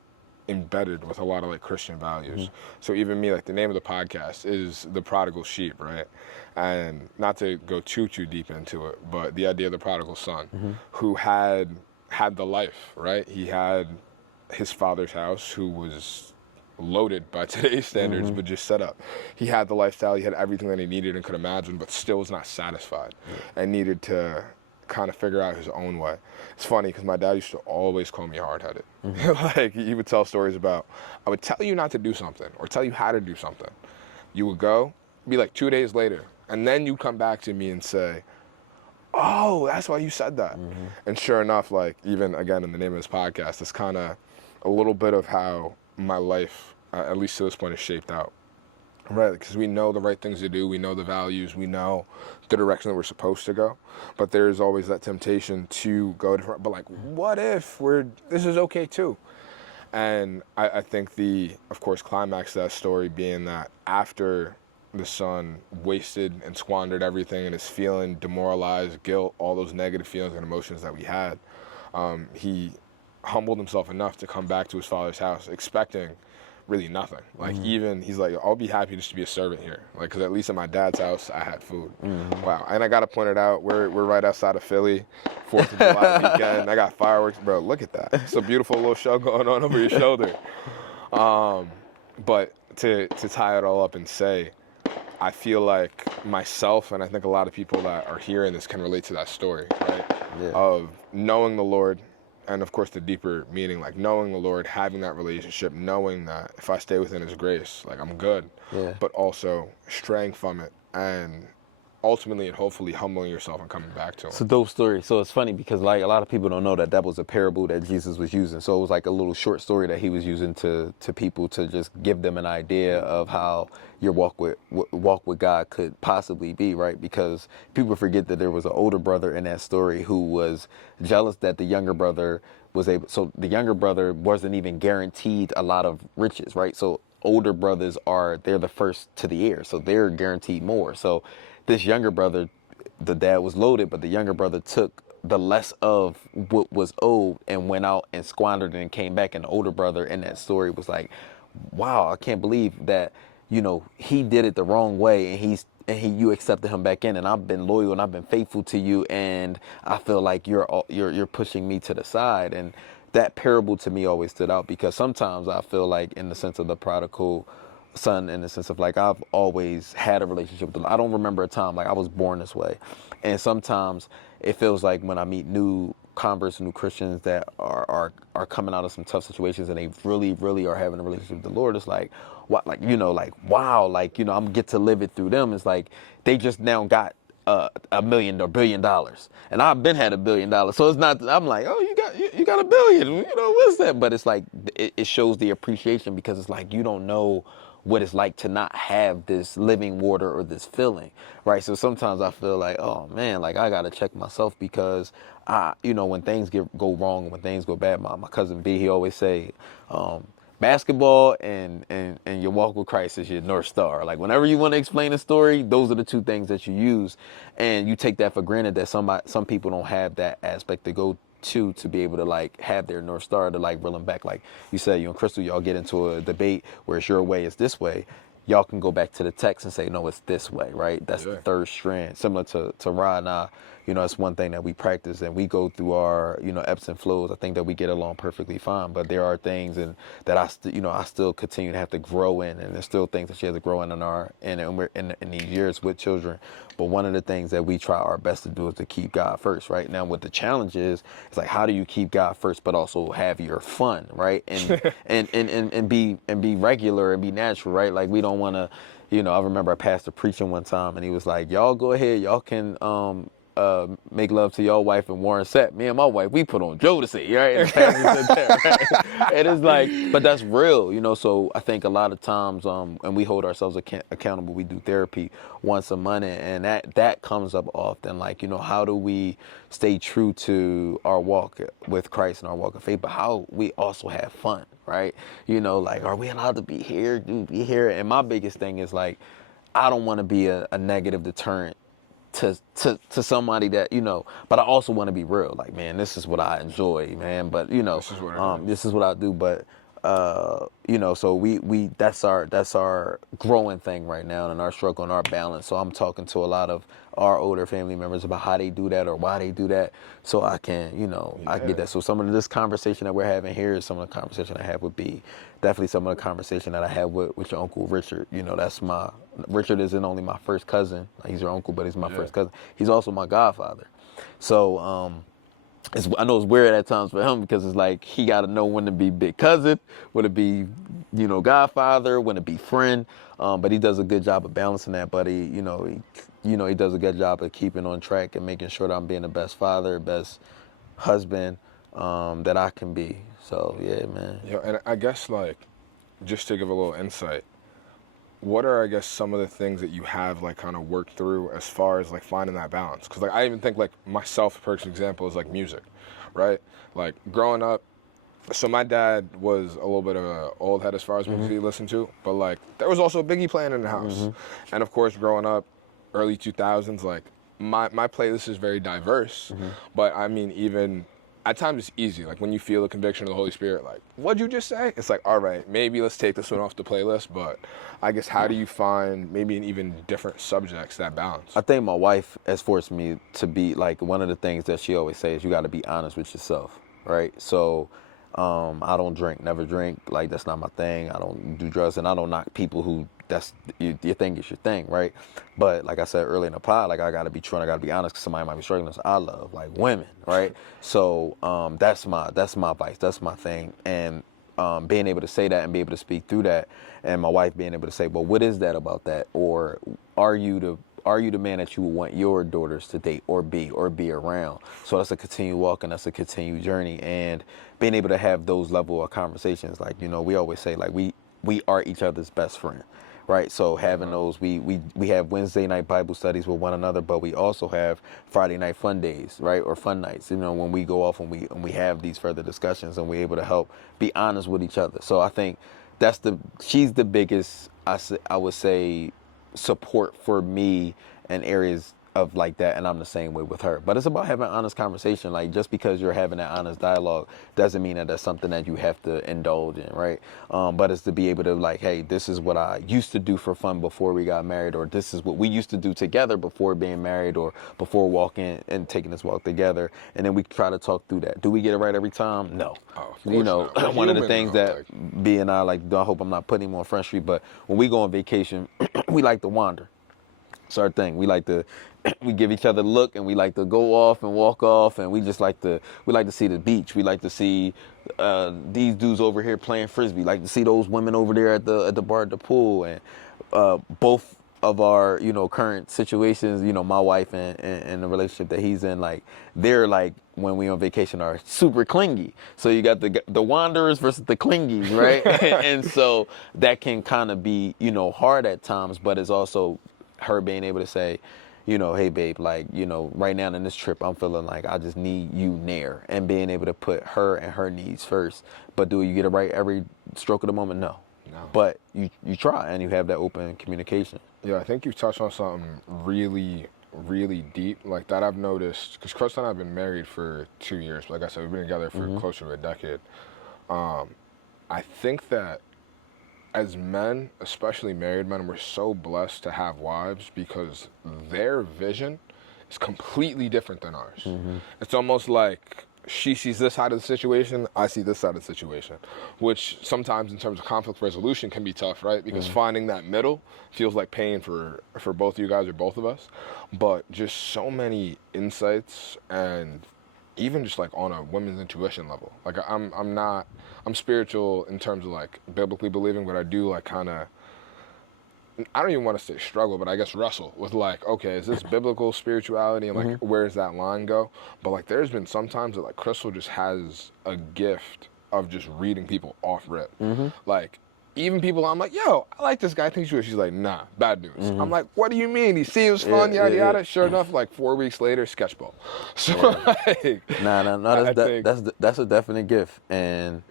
embedded with a lot of, like, Christian values. Mm-hmm. So even me, like, the name of the podcast is The Prodigal Sheep, right? And not to go too deep into it, but the idea of the prodigal son, mm-hmm. who had the life, right? He had his father's house, who was loaded by today's standards, mm-hmm. but just set up. He had the lifestyle, he had everything that he needed and could imagine, but still was not satisfied, and needed to kind of figure out his own way. It's funny, because my dad used to always call me hard-headed. Mm-hmm. Like, he would tell stories about, I would tell you not to do something or tell you how to do something. You would go, be like 2 days later, and then you come back to me and say, oh, that's why you said that. Mm-hmm. And sure enough, like, even again in the name of this podcast, it's kind of a little bit of how my life, at least to this point, is shaped out. Right, because we know the right things to do, we know the values, we know the direction that we're supposed to go, but there's always that temptation to go different. But, like, what if this is okay too? And I think of course, climax to that story being that after the son wasted and squandered everything and is feeling demoralized, guilt, all those negative feelings and emotions that we had, he humbled himself enough to come back to his father's house expecting really nothing. Like, mm-hmm. even he's like, I'll be happy just to be a servant here. Like, because at least at my dad's house, I had food. Mm-hmm. Wow. And I got to point it out, we're right outside of Philly, 4th of July weekend. I got fireworks. Bro, look at that. It's a beautiful little show going on over your shoulder. But to tie it all up and say, I feel like myself, and I think a lot of people that are hearing this can relate to that story, right? Yeah. Of knowing the Lord, and of course the deeper meaning, like knowing the Lord, having that relationship, knowing that if I stay within his grace, like, I'm good, yeah. But also straying from it, and ultimately and hopefully humbling yourself and coming back to him. It's a dope story. So it's funny because, like, a lot of people don't know that was a parable that Jesus was using. So it was like a little short story that he was using to people to just give them an idea of how your walk with God could possibly be, right? Because people forget that there was an older brother in that story who was jealous that the younger brother was able. So the younger brother wasn't even guaranteed a lot of riches, right? So older brothers they're the first to the heir, so they're guaranteed more. So this younger brother, the dad was loaded, but the younger brother took the less of what was owed and went out and squandered and came back. And the older brother in that story was like, wow, I can't believe that, he did it the wrong way, and you accepted him back in, and I've been loyal and I've been faithful to you, and I feel like you're pushing me to the side. And that parable to me always stood out, because sometimes I feel like, in the sense of the prodigal son, in the sense of, like, I've always had a relationship with him. I don't remember a time, like, I was born this way. And sometimes it feels like when I meet new converts, new Christians that are coming out of some tough situations, and they really, really are having a relationship with the Lord, it's like, what, like, wow, like, I'm get to live it through them. It's like they just now got $1 million or $1 billion, and I've been had $1 billion. So it's not, I'm like, oh, you got $1 billion, what's that? But it's like, it shows the appreciation, because it's like, you don't know what it's like to not have this living water or this feeling, right? So sometimes I feel like, oh man, like, I gotta check myself, because when things go wrong, when things go bad, my cousin B, he always say, basketball and your walk with Christ is your North Star. Like, whenever you want to explain a story, those are the two things that you use, and you take that for granted that some people don't have that aspect to go to be able to, like, have their North Star to, like, reel them back. Like you said, you and Crystal, y'all get into a debate where it's your way, it's this way. Y'all can go back to the text and say, no, it's this way, right? That's the third strand. Similar to Rod and I, it's one thing that we practice and we go through our, ebbs and flows. I think that we get along perfectly fine, but there are things and that I still continue to have to grow in, and there's still things that she has to grow and we're in these years with children. But one of the things that we try our best to do is to keep God first, right? Now, what the challenge is, it's like, how do you keep God first, but also have your fun, right? And be regular and be natural, right? Like, we don't want to, I remember a pastor preaching one time, and he was like, y'all go ahead, y'all can make love to your wife and Warren Sapp. Me and my wife, we put on Jodeci, right? And the pastor said that, right? And it's like, but that's real, so I think a lot of times, and we hold ourselves accountable, we do therapy once a month, and that comes up often, like, how do we stay true to our walk with Christ and our walk of faith, but how we also have fun, right? Like, are we allowed to be here, be here? And my biggest thing is, like, I don't want to be a negative deterrent to somebody that, but I also want to be real. Like, man, this is what I enjoy, man. But, this is what I do. But, so we that's our growing thing right now, and our struggle and our balance. So I'm talking to a lot of our older family members about how they do that or why they do that, so I can, I get that. So some of this conversation that we're having here is some of the conversation I have would be definitely some of the conversation that I have with your Uncle Richard. Richard isn't only my first cousin. He's your uncle, but he's my first cousin. He's also my godfather. So I know it's weird at times for him, because it's like he got to know when to be big cousin, when to be, godfather, when to be friend. But he does a good job of balancing that. But he does a good job of keeping on track and making sure that I'm being the best father, best husband that I can be. So yeah, man. Yeah, and I guess, like, just to give a little insight, what are, I guess, some of the things that you have, like, kind of worked through as far as, like, finding that balance? Because, like, I even think, like, myself, for example, is, like, music, right? Like, growing up, so my dad was a little bit of an old head as far as music he listened to, but, like, there was also Biggie playing in the house. And, of course, growing up, early 2000s, like, my playlist is very diverse, but, I mean, even at times it's easy. Like, when you feel the conviction of the Holy Spirit, like, what'd you just say? It's like, all right, maybe let's take this one off the playlist. But I guess, how do you find maybe in even different subjects that balance? I think my wife has forced me to be, like, one of the things that she always says, you got to be honest with yourself, right? So I don't drink, never drink. Like, that's not my thing. I don't do drugs, and I don't knock people who that's your thing is your thing, right? But like I said earlier in the pod, like, I gotta be true and I gotta be honest, because somebody might be struggling. So I love, like, women, right? So that's my vice, that's my thing, and being able to say that and be able to speak through that, and my wife being able to say, well, what is that about that? Or are you the man that you would want your daughters to date or be around? So that's a continued walk, and that's a continued journey, and being able to have those level of conversations, like, we always say, like, we are each other's best friend, right? So having those, we have Wednesday night Bible studies with one another, but we also have Friday night fun days, right? Or fun nights, when we go off and we have these further discussions, and we're able to help be honest with each other. So I think she's the biggest, I would say, support for me in areas of like that, and I'm the same way with her. But it's about having an honest conversation. Like, just because you're having that honest dialogue doesn't mean that that's something that you have to indulge in, right? But it's to be able to, like, hey, this is what I used to do for fun before we got married, or this is what we used to do together before being married, or before walking and taking this walk together. And then we try to talk through that. Do we get it right every time? No. Oh, of course not. One of the things though, that B and I, like, I hope I'm not putting him on Front Street, but when we go on vacation, we like to wander. It's our thing. We give each other a look, and we like to go off and walk off, and we like to see the beach. We like to see these dudes over here playing frisbee. Like to see those women over there at the bar at the pool. And both of our current situations, my wife and the relationship that he's in, like, they're, like, when we on vacation, are super clingy. So you got the wanderers versus the clingies, right? And so that can kind of be hard at times, but it's also her being able to say, hey, babe, like, right now in this trip, I'm feeling like I just need you near, and being able to put her and her needs first. But do you get it right every stroke of the moment? No. But you try, and you have that open communication. Yeah, I think you touched on something really, really deep, like, that I've noticed, because Chris and I have been married for 2 years. Like I said, we've been together for closer to a decade. I think that as men, especially married men, we're so blessed to have wives, because their vision is completely different than ours. Mm-hmm. It's almost like she sees this side of the situation, I see this side of the situation, which sometimes in terms of conflict resolution can be tough, right? Because finding that middle feels like pain for both of you guys or both of us. But just so many insights, and even just like on a women's intuition level. Like I'm spiritual in terms of like biblically believing, but I do like kind of, I don't even want to say struggle, but I guess wrestle with like, okay, is this biblical spirituality, and like where does that line go? But like there's been some times that like Crystal just has a gift of just reading people off rip. Like even people I'm like, yo, I like this guy, I think he's good. She's like, nah, bad news. I'm like, what do you mean? He seems fun, yada yada. Sure enough, like 4 weeks later, sketchball. So like, no, that's a definite gift. And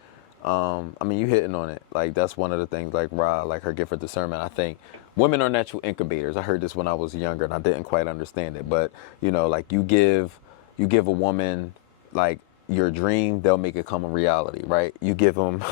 I mean, you hitting on it. Like that's one of the things. Like Ra, like her gift for discernment. I think women are natural incubators. I heard this when I was younger, and I didn't quite understand it. But you know, like you give a woman like your dream, they'll make it come a reality, right? You give them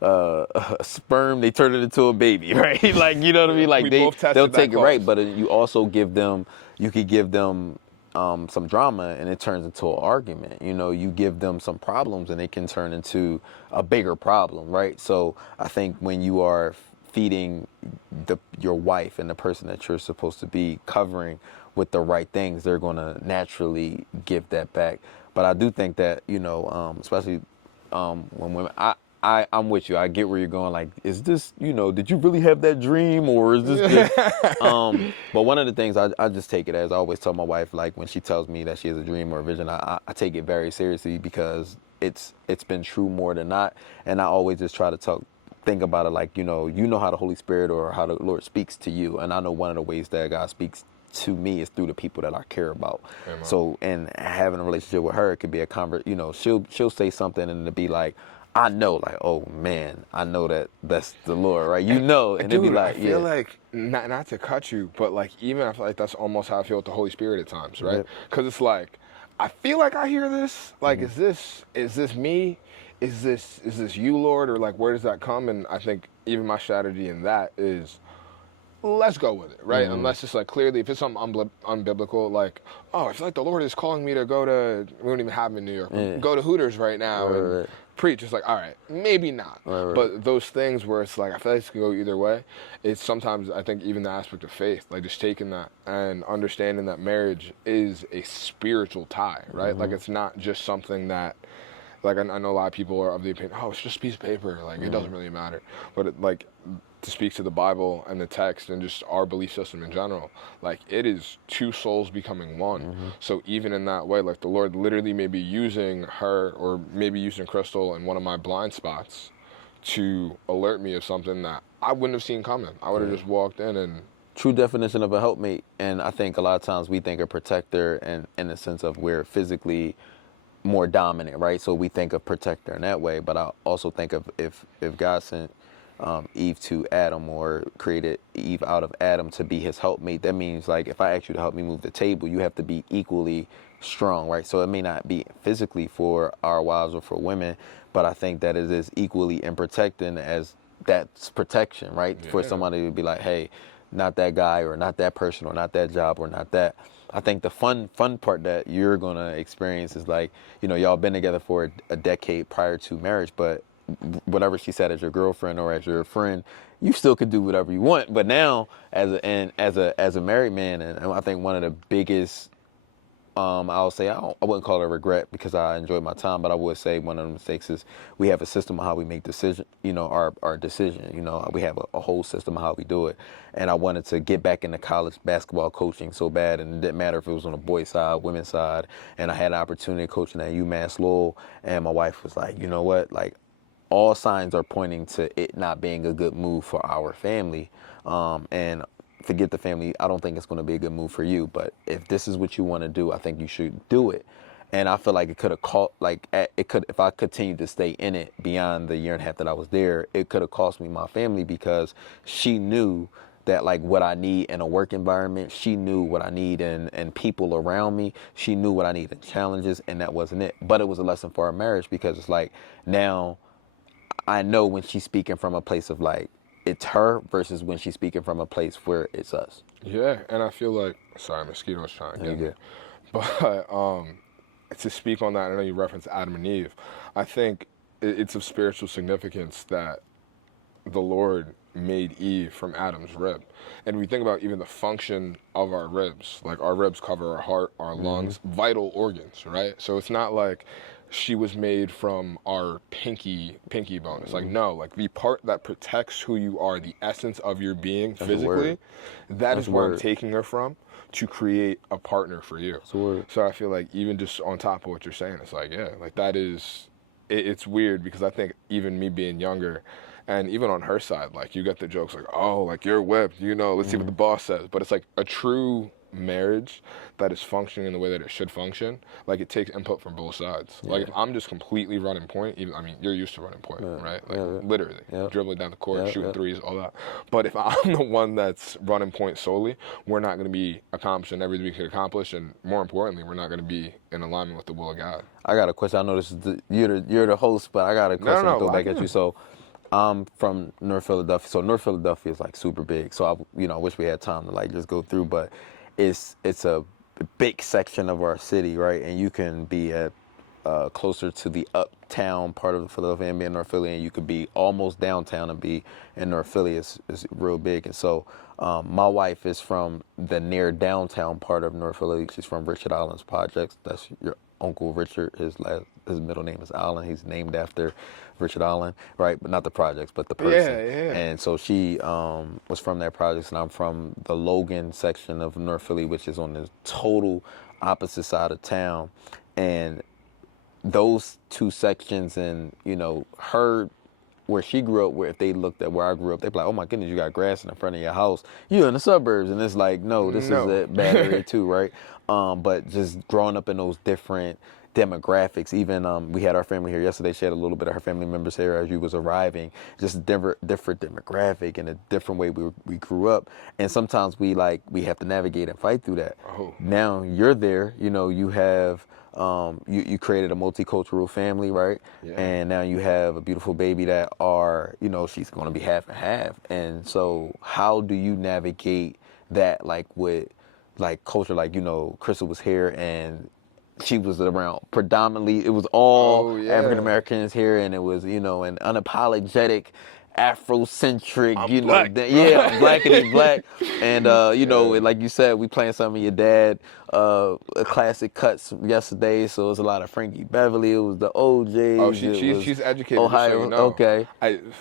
a sperm, they turn it into a baby, right? Like you know what I mean? Like they'll take it, right? But you also give them, you could give them some drama and it turns into an argument. You know, you give them some problems and it can turn into a bigger problem, right? So I think when you are feeding your wife and the person that you're supposed to be covering with the right things, they're going to naturally give that back. But I do think that, you know, especially when women, I'm with you. I get where you're going. Like, is this, you know, did you really have that dream, or is this just, but one of the things I just take it as, I always tell my wife, like when she tells me that she has a dream or a vision, I take it very seriously because it's been true more than not. And I always just try to think about it like, you know how the Holy Spirit or how the Lord speaks to you. And I know one of the ways that God speaks to me is through the people that I care about. Amen. So, and having a relationship with her, it could be a you know, she'll say something and it'll be like, I know, like, oh man, I know that's the Lord, right? You know, and dude, it'd be like, I feel like, not to cut you, but like, even I feel like that's almost how I feel with the Holy Spirit at times, right? Because it's like, I feel like I hear this, like, is this me? Is this you, Lord? Or like, where does that come? And I think even my strategy in that is, let's go with it, right? Unless it's like clearly, if it's something unbiblical, like, oh, I feel like the Lord is calling me to go to, we don't even have them in New York, go to Hooters right now and preach. It's like, all right, maybe not. But those things where it's like, I feel like it can go either way. It's sometimes, I think, even the aspect of faith, like just taking that and understanding that marriage is a spiritual tie, right? Like it's not just something that, like I know a lot of people are of the opinion, oh, it's just a piece of paper, like it doesn't really matter. But it, like, to speak to the Bible and the text and just our belief system in general, like it is two souls becoming one. So even in that way, like the Lord literally may be using her or maybe using Crystal in one of my blind spots to alert me of something that I wouldn't have seen coming. I would have just walked in and... True definition of a helpmate. And I think a lot of times we think a protector and in the sense of we're physically more dominant, right? So we think of protector in that way, but I also think of if God sent Eve to Adam or created Eve out of Adam to be his helpmate, that means like if I ask you to help me move the table, you have to be equally strong, right? So it may not be physically for our wives or for women, but I think that it is equally in protecting as that's protection, right? For somebody to be like, hey, not that guy or not that person or not that job or not that. I think the fun part that you're gonna experience is like, you know, y'all been together for a decade prior to marriage, but whatever she said as your girlfriend or as your friend, you still could do whatever you want. But now, as a married man, and I think one of the biggest, I'll say I wouldn't call it a regret because I enjoyed my time, but I would say one of the mistakes is we have a system of how we make decision. You know, our decision. You know, we have a whole system of how we do it. And I wanted to get back into college basketball coaching so bad, and it didn't matter if it was on the boys' side, women's side. And I had an opportunity coaching at UMass Lowell, and my wife was like, you know what, like, all signs are pointing to it not being a good move for our family. And forget the family, I don't think it's going to be a good move for you. But if this is what you want to do, I think you should do it. And I feel like it could have cost, like, if I continued to stay in it beyond the year and a half that I was there, it could have cost me my family because she knew that like what I need in a work environment, she knew what I need in people around me, she knew what I need in challenges, and that wasn't it. But it was a lesson for our marriage because it's like now I know when she's speaking from a place of like, it's her versus when she's speaking from a place where it's us. Yeah, and I feel like, sorry, mosquitoes trying to get me. But to speak on that, I know you referenced Adam and Eve. I think it's of spiritual significance that the Lord made Eve from Adam's rib. And we think about even the function of our ribs, like our ribs cover our heart, our lungs, vital organs, right? So it's not like she was made from our pinky bone. It's like, no, like the part that protects who you are, the essence of your being physically, that is where I'm taking her from to create a partner for you. So I feel like even just on top of what you're saying, it's like, yeah, like that is, it's weird because I think even me being younger, and even on her side, like you get the jokes like, oh, like you're whipped, you know, let's see what the boss says. But it's like a true marriage that is functioning in the way that it should function. Like it takes input from both sides. Like if I'm just completely running point, even, I mean, you're used to running point, right? Like literally, dribbling down the court, shooting threes, all that. But if I'm the one that's running point solely, we're not going to be accomplishing everything we could accomplish. And more importantly, we're not going to be in alignment with the will of God. I got a question. I know this is you're the host, but I got a question to throw back at you. So I'm from North Philadelphia. So North Philadelphia is like super big. So I wish we had time to like just go through, but it's a big section of our city, right? And you can be at closer to the uptown part of Philadelphia and be in North Philly, and you could be almost downtown and be in North Philly. It's real big. And so my wife is from the near downtown part of North Philly. She's from Richard Allen's projects. That's your Uncle Richard. His middle name is Allen. He's named after Richard Allen, right? But not the projects, but the person. Yeah. And so she was from that projects, and I'm from the Logan section of North Philly, which is on the total opposite side of town. And those two sections, and her where she grew up, where if they looked at where I grew up, they'd be like, oh my goodness, you got grass in the front of your house. You're in the suburbs. And it's like, no, this is a bad area too, right? But just growing up in those different demographics, even we had our family here yesterday. She had a little bit of her family members here as you was arriving, just different demographic and a different way we grew up. And sometimes we have to navigate and fight through that. Now you're there, you have you created a multicultural family, right? And now you have a beautiful baby that she's going to be half and half. And so how do you navigate that, like with like culture, like, Crystal was here and she was around predominantly, it was all African Americans here, and it was, an unapologetic Afrocentric, black. Blackity black. And, like you said, we playing some of your dad classic cuts yesterday, so it was a lot of Frankie Beverly, it was the OJs. Oh, she's educated, Ohio, so you know. Okay.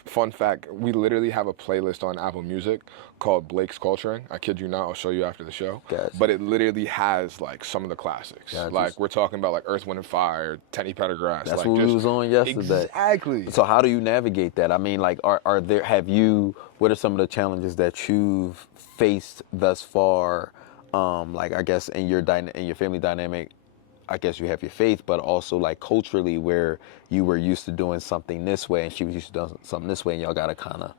Fun fact, we literally have a playlist on Apple Music called Blake's Culturing. I kid you not, I'll show you after the show. Gotcha. But it literally has like some of the classics. Gotcha. Like we're talking about like Earth, Wind and Fire, Teddy Pendergrass. That's like, what we was on yesterday. Exactly. So how do you navigate that? I mean, like, what are some of the challenges that you've faced thus far? Like, I guess in your family dynamic, I guess you have your faith, but also like culturally, where you were used to doing something this way and she was used to doing something this way, and y'all gotta kind of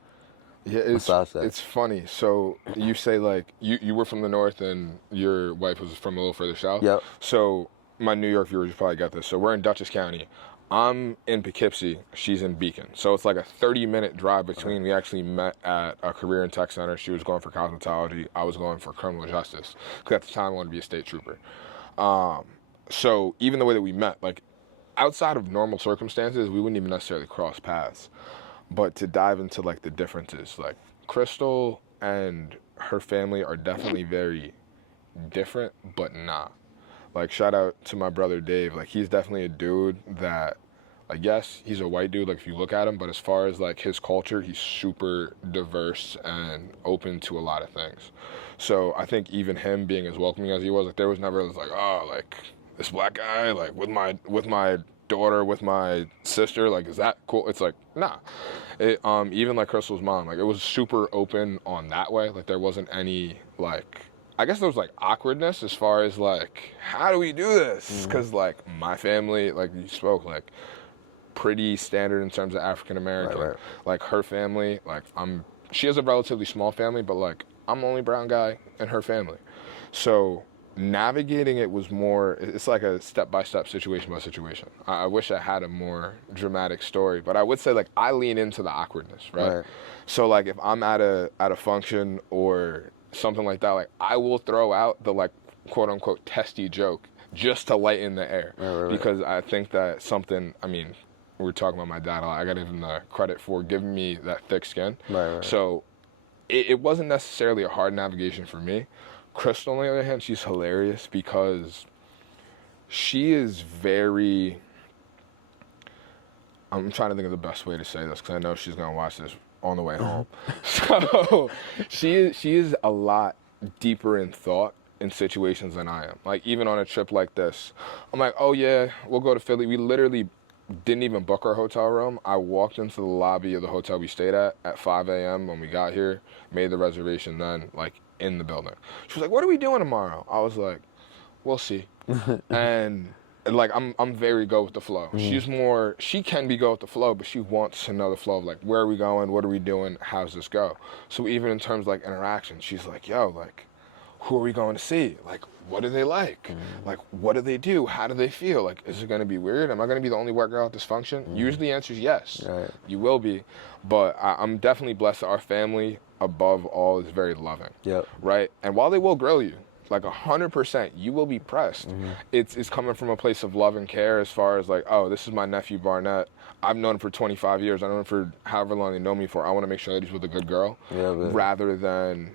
it's funny. So you say like you were from the north and your wife was from a little further south. Yep. So my New York viewers probably got this. So we're in Dutchess County. I'm in Poughkeepsie, she's in Beacon. So it's like a 30-minute drive between. We actually met at a career and tech center. She was going for cosmetology. I was going for criminal justice. Because at the time I wanted to be a state trooper. So even the way that we met, like outside of normal circumstances, we wouldn't even necessarily cross paths. But to dive into like the differences, like Crystal and her family are definitely very different, but not. Like, shout out to my brother Dave. Like, he's definitely a dude that, like, yes, he's a white dude, like, if you look at him, but as far as, like, his culture, he's super diverse and open to a lot of things. So I think even him being as welcoming as he was, like, there was never this, like, oh, like, this black guy, like, with my daughter, with my sister, like, is that cool? It's like, nah. Even, like, Crystal's mom, like, it was super open on that way. Like, there wasn't any, like, I guess there was like awkwardness as far as like, how do we do this? Because like my family, like you spoke, like pretty standard in terms of African American. Right. Like her family, like she has a relatively small family, but like I'm the only brown guy in her family. So navigating it was more, it's like a step-by-step, situation by situation. I wish I had a more dramatic story, but I would say like I lean into the awkwardness, right? So like if I'm at a function or something like that, like I will throw out the like quote unquote testy joke just to lighten the air. Because I think that something, I mean, we were talking about my dad a lot. I got to give him the credit for giving me that thick skin. So it wasn't necessarily a hard navigation for me. Crystal, on the other hand, she's hilarious because she is very, I'm trying to think of the best way to say this because I know she's going to watch this on the way home. So she is a lot deeper in thought in situations than I am. Like even on a trip like this, I'm like, oh yeah, we'll go to Philly. We literally didn't even book our hotel room. I walked into the lobby of the hotel we stayed at 5 a.m. when we got here, made the reservation then, like in the building. She was like, what are we doing tomorrow? I was like, we'll see. and like I'm very go with the flow. She's more, she can be go with the flow, but she wants to know the flow of like, where are we going? What are we doing? How's this go? So even in terms of like interaction, she's like, yo, like, who are we going to see? Like, what do they like? Like, what do they do? How do they feel? Like, is it going to be weird? Am I going to be the only white girl at this function? Usually the answer is yes. You will be. But I'm definitely blessed that our family, above all, is very loving. Right? And while they will grill you, like 100%, you will be pressed. It's coming from a place of love and care as far as like, oh, this is my nephew Barnett. I've known him for 25 years. I've known him for however long they know me for. I want to make sure that he's with a good girl. Rather than,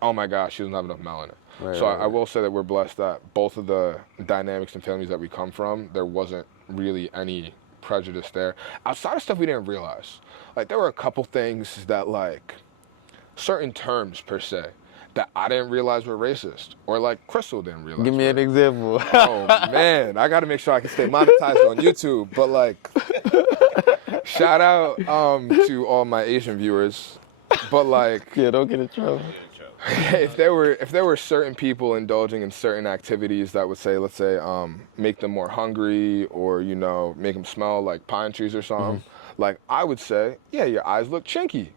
oh my gosh, she doesn't have enough melanin. I will say that we're blessed that both of the dynamics and families that we come from, there wasn't really any prejudice there. Outside of stuff we didn't realize. Like there were a couple things that like, certain terms per se, that I didn't realize were racist. Or like Crystal didn't realize. Give me an example. Oh man, I gotta make sure I can stay monetized on YouTube. But like, shout out to all my Asian viewers. But like, yeah, don't get in trouble. If there were certain people indulging in certain activities that would say, let's say, make them more hungry or, you know, make them smell like pine trees or something, like I would say, yeah, your eyes look chinky.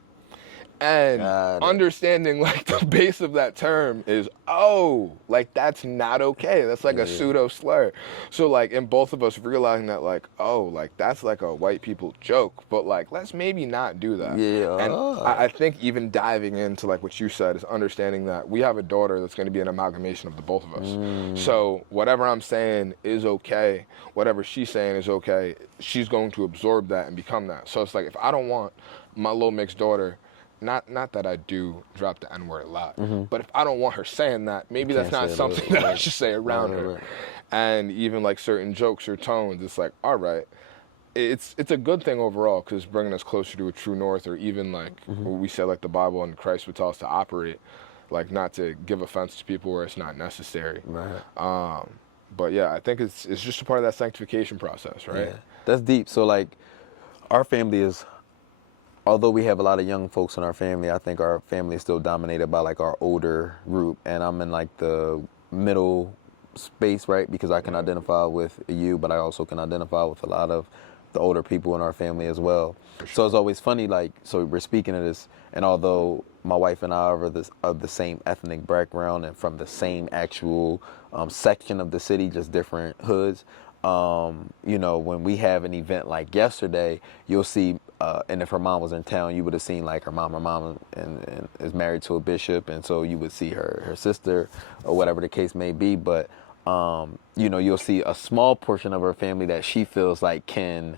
And understanding like the base of that term is, oh, like that's not okay. That's like a pseudo slur. So like in both of us realizing that like, oh, like that's like a white people joke, but like let's maybe not do that. And I think even diving into like what you said is understanding that we have a daughter that's going to be an amalgamation of the both of us. So whatever I'm saying is okay. Whatever she's saying is okay. She's going to absorb that and become that. So it's like if I don't want my little mixed daughter, not that I do drop the N-word a lot, but if I don't want her saying that, maybe that's not something that I should say around her. And even like certain jokes or tones, it's like, all right, it's a good thing overall because it's bringing us closer to a true north, or even like what we said, like the Bible and Christ would tell us to operate, like not to give offense to people where it's not necessary. But yeah, I think it's just a part of that sanctification process, right? Yeah. That's deep. So like, our family is, although we have a lot of young folks in our family, I think our family is still dominated by like our older group, and I'm in like the middle space, right? Because I can identify with you, but I also can identify with a lot of the older people in our family as well. So it's always funny, like, so we're speaking of this, and although my wife and I are of the same ethnic background and from the same actual section of the city, just different hoods, you know, when we have an event like yesterday, you'll see, and if her mom was in town, you would have seen like her mom and is married to a bishop, and so you would see her sister or whatever the case may be. But you know, you'll see a small portion of her family that she feels like can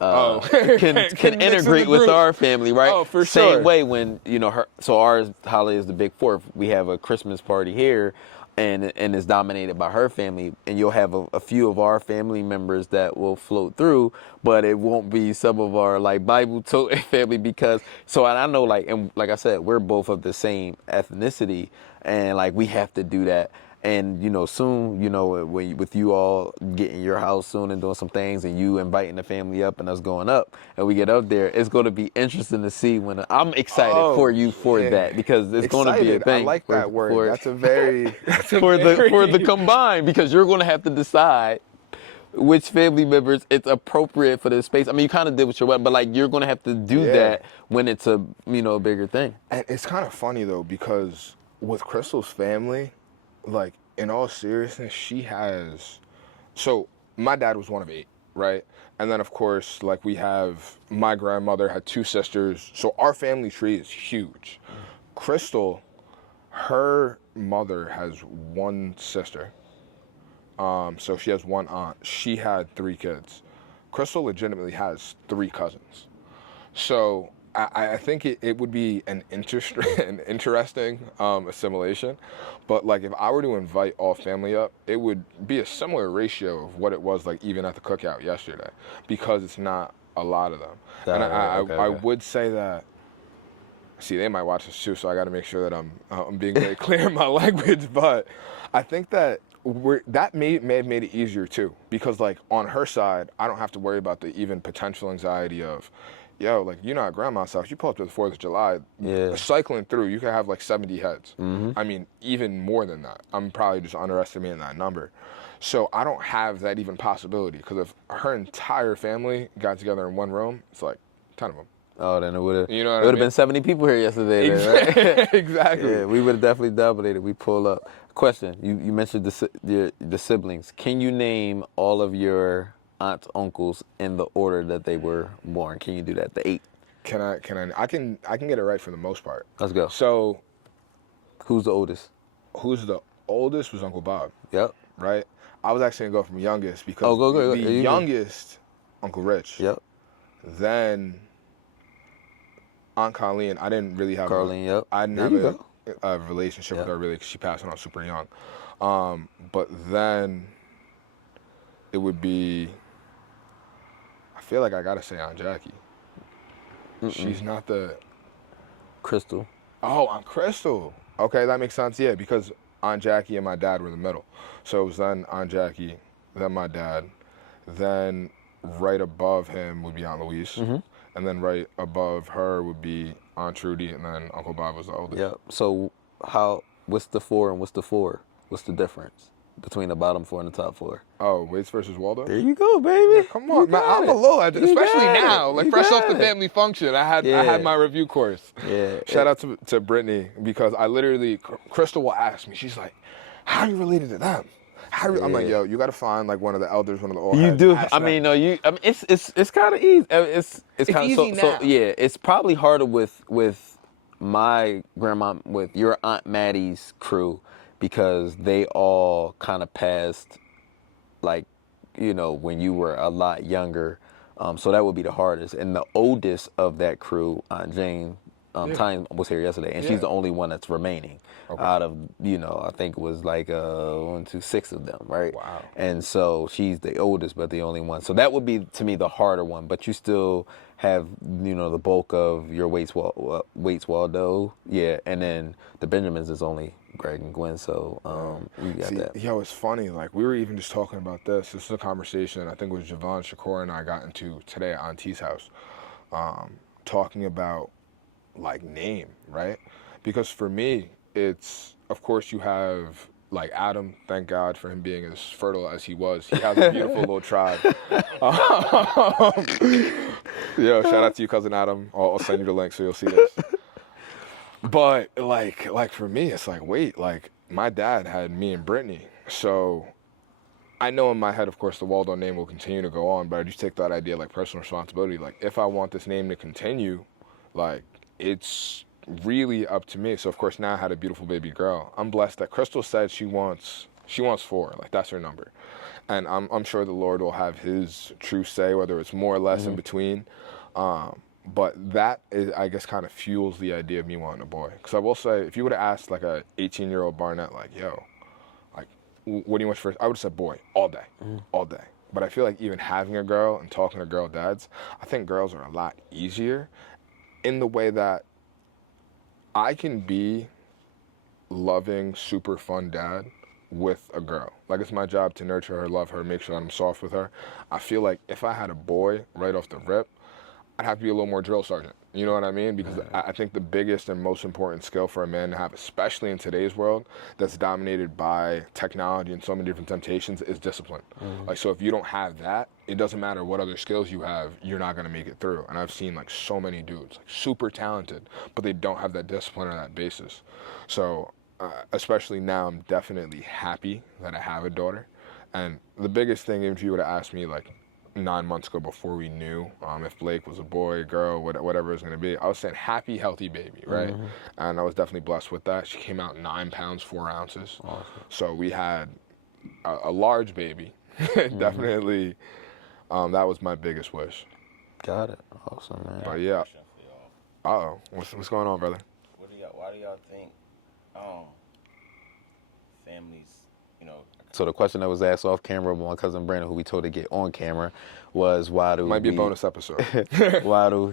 integrate with our family, right? Oh, for sure. Same way when, you know, so ours, Holly, is the big fourth. We have a Christmas party here, and it's dominated by her family, and you'll have a few of our family members that will float through, but it won't be some of our like Bible toting family, because and I know, like, and like I said, we're both of the same ethnicity, and like we have to do that. And, you know, soon, you know, with you all getting your house soon and doing some things, and you inviting the family up and us going up, and we get up there, it's going to be interesting to see when I'm excited for you for that, because it's going to be a thing. I like that word. That's a very for the combined, because you're going to have to decide which family members it's appropriate for this space. I mean, you kind of did with your wedding, but like you're going to have to do that when it's a, you know, a bigger thing. And it's kind of funny though, because with Crystal's family, like, in all seriousness, she has. So my dad was one of 8, right? And then of course, like we have my grandmother had 2 sisters, so our family tree is huge. Crystal, her mother has 1 sister. So she has 1 aunt. She had 3 kids. Crystal legitimately has 3 cousins. So I think it would be an an interesting assimilation, but like if I were to invite all family up, it would be a similar ratio of what it was like even at the cookout yesterday, because it's not a lot of them. And I would say that. See, they might watch this too, so I got to make sure that I'm being very clear in my language. But I think that that may have made it easier too, because like on her side, I don't have to worry about the even potential anxiety of, yo, like you're not at grandma's house. You pull up to the 4th of July, cycling through, you could have like 70 heads. I mean, even more than that. I'm probably just underestimating that number. So I don't have that even possibility, because if her entire family got together in one room, it's like 10 of them. Oh, then it would have. You know what it I would have mean? been 70 people here yesterday. Then, right? Exactly. Yeah, we would have definitely dominated. We pull up. Question: You mentioned the siblings. Can you name all of your aunts, uncles in the order that they were born? Can you do that? The 8. I can get it right for the most part. Let's go. So, Who's the oldest? who's the oldest was Uncle Bob, Yep. right? I was actually gonna go from youngest, because go. the youngest, Uncle Rich. Yep. Then Aunt Colleen. I didn't really have Carlene. Yep. I didn't There you have go. a relationship with her really, because she passed on super young. But then it would be. I feel like I gotta say Aunt Jackie. She's not the. Crystal. Oh, Aunt Crystal. Okay, that makes sense. Yeah, because Aunt Jackie and my dad were in the middle. So it was then Aunt Jackie, then my dad, then right above him would be Aunt Louise, and then right above her would be Aunt Trudy, and then Uncle Bob was the oldest. Yep. So what's the 4 and what's the 4? What's the difference between the bottom 4 and the top 4? Oh, Waits versus Waldo? There you go, baby. Yeah, come on, man. I'm a little, especially now, like fresh off the got it. family function. I had my review course. Yeah. Shout out to Brittany, because I literally, Crystal will ask me, she's like, how are you related to them? I'm like, yo, you got to find like one of the elders, one of the old heads. You do. Ask I them. mean, no, you. I mean, it's kind of easy. It's kind of easy now. So yeah, it's probably harder with my grandma, with your Aunt Maddie's crew, because they all kind of passed, like, you know, when you were a lot younger. So that would be the hardest. And the oldest of that crew, Aunt Jane, Time was here yesterday, and she's the only one that's remaining out of, you know, I think it was like 1, 2, 6 of them, right? Wow. And so she's the oldest, but the only one. So that would be, to me, the harder one. But you still have, you know, the bulk of your Waits Waldo, yeah, and then the Benjamins is only Greg and Gwen. So you got that. Yo, it's funny. Like, we were even just talking about this. This is a conversation I think it was Javon Shakur and I got into today at Auntie's house, talking about like name, right? Because for me, it's, of course, you have like Adam. Thank God for him being as fertile as he was. He has a beautiful little tribe. Yo, shout out to you, cousin Adam. I'll send you the link so you'll see this. But like for me, it's like, wait, like my dad had me and Brittany, so I know in my head, of course, the Waldo name will continue to go on, but I just take that idea like personal responsibility. Like, if I want this name to continue, like, it's really up to me. So of course now I had a beautiful baby girl. I'm blessed that Crystal said she wants 4. Like, that's her number, and I'm sure the Lord will have His true say, whether it's more or less in between. But that is, I guess, kind of fuels the idea of me wanting a boy. Because I will say, if you would have asked like a 18-year-old Barnett, like, yo, like, what do you want first? I would have said boy all day, all day. But I feel like even having a girl and talking to girl dads, I think girls are a lot easier, in the way that I can be loving, super fun dad with a girl. Like, it's my job to nurture her, love her, make sure that I'm soft with her. I feel like if I had a boy right off the rip, I'd have to be a little more drill sergeant. You know what I mean? Because I think the biggest and most important skill for a man to have, especially in today's world that's dominated by technology and so many different temptations, is discipline. Like, so if you don't have that, it doesn't matter what other skills you have, you're not gonna make it through. And I've seen like so many dudes, like super talented, but they don't have that discipline or that basis. So especially now, I'm definitely happy that I have a daughter. And the biggest thing, if you would have asked me like 9 months ago before we knew if Blake was a boy, girl, whatever it was going to be, I was saying happy, healthy baby, right? And I was definitely blessed with that. She came out 9 pounds, 4 ounces. Awesome. So we had a large baby. Definitely, that was my biggest wish. Got it. Awesome, man. But yeah. Uh-oh. What's going on, brother? Why do y'all think families, So the question that was asked off camera by my cousin Brandon, who we told to get on camera, was why do Might be a bonus episode. why do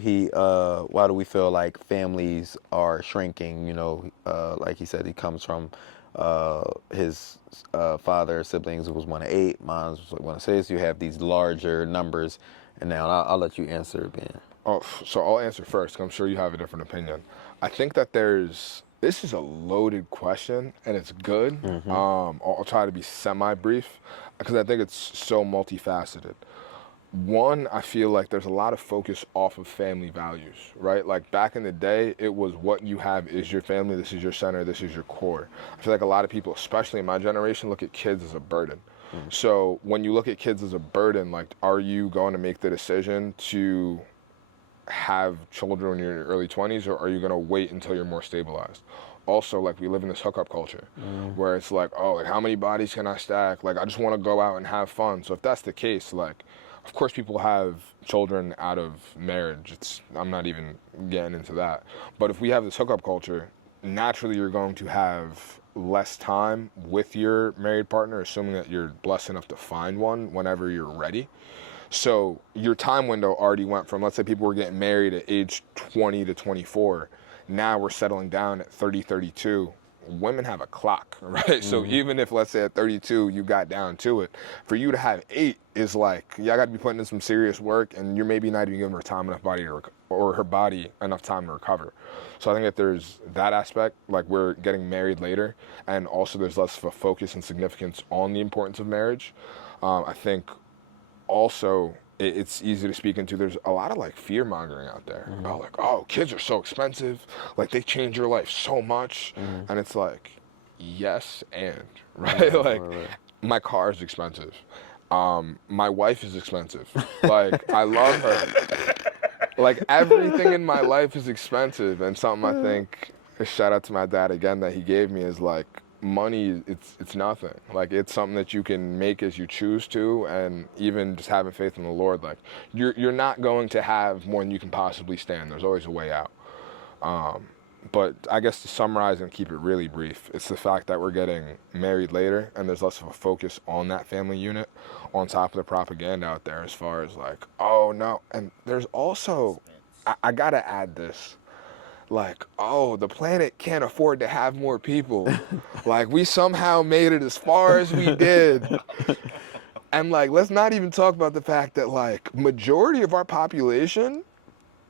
we feel like families are shrinking? Like he said, he comes from his father, siblings was 1 of 8, mine was 1 of 6. You have these larger numbers, and now I'll let you answer, Ben. Oh, so I'll answer first, 'cause I'm sure you have a different opinion. I think that this is a loaded question, and it's good. I'll try to be semi-brief, because I think it's so multifaceted. One, I feel like there's a lot of focus off of family values, right? Like back in the day, it was what you have is your family, this is your center, this is your core. I feel like a lot of people, especially in my generation, look at kids as a burden. So when you look at kids as a burden, like, are you going to make the decision to have children in your early 20s, or are you going to wait until you're more stabilized? Also, like, we live in this hookup culture where it's like, oh, like, how many bodies can I stack? Like, I just want to go out and have fun. So if that's the case, like, of course people have children out of marriage. I'm not even getting into that. But if we have this hookup culture, naturally you're going to have less time with your married partner, assuming that you're blessed enough to find one whenever you're ready. So your time window already went from, let's say people were getting married at age 20 to 24. Now we're settling down at 30, 32. Women have a clock, right? So even if, let's say at 32, you got down to it, for you to have 8 is like, y'all got to be putting in some serious work, and you're maybe not even giving her time enough or her body enough time to recover. So I think that there's that aspect, like we're getting married later, and also there's less of a focus and significance on the importance of marriage. I think also it's easy to speak into, there's a lot of like fear mongering out there about like, oh, kids are so expensive, like they change your life so much. And it's like, yes, and right. Like my car is expensive, my wife is expensive, like I love her, like everything in my life is expensive. And something I think, a shout out to my dad again, that he gave me is like, money, it's nothing. Like, it's something that you can make as you choose to, and even just having faith in the Lord, like you're not going to have more than you can possibly stand. There's always a way out. But I guess to summarize and keep it really brief, it's the fact that we're getting married later, and there's less of a focus on that family unit, on top of the propaganda out there as far as like, oh no. And there's also, I gotta add this, like, oh, the planet can't afford to have more people. Like, we somehow made it as far as we did. And like, let's not even talk about the fact that like majority of our population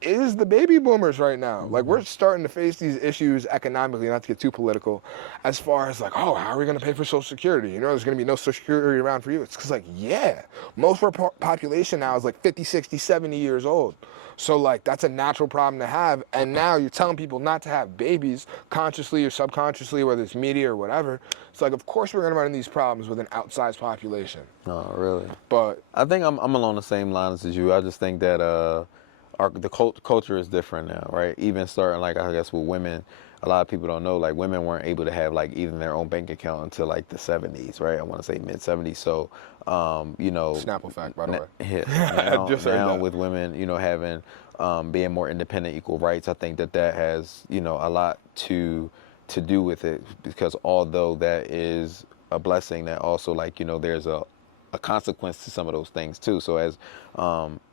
is the baby boomers right now. Like, we're starting to face these issues economically, not to get too political, as far as like, oh, how are we going to pay for Social Security? You know, there's going to be no Social Security around for you. It's because like, yeah, most of our population now is like 50, 60, 70 years old. So like, that's a natural problem to have. And now you're telling people not to have babies, consciously or subconsciously, whether it's media or whatever. It's like, of course we're going to run into these problems with an outsized population. No, really. But I think I'm along the same lines as you. I just think that the culture is different now, right? Even starting, like, I guess with women, a lot of people don't know, like, women weren't able to have like even their own bank account until like the 70s, right? I want to say mid 70s. So, you know, Snapple fact, by the way. Yeah, Just now with women, you know, having being more independent, equal rights, I think that has, you know, a lot to do with it, because although that is a blessing, that also, like, you know, there's a consequence to some of those things too. So as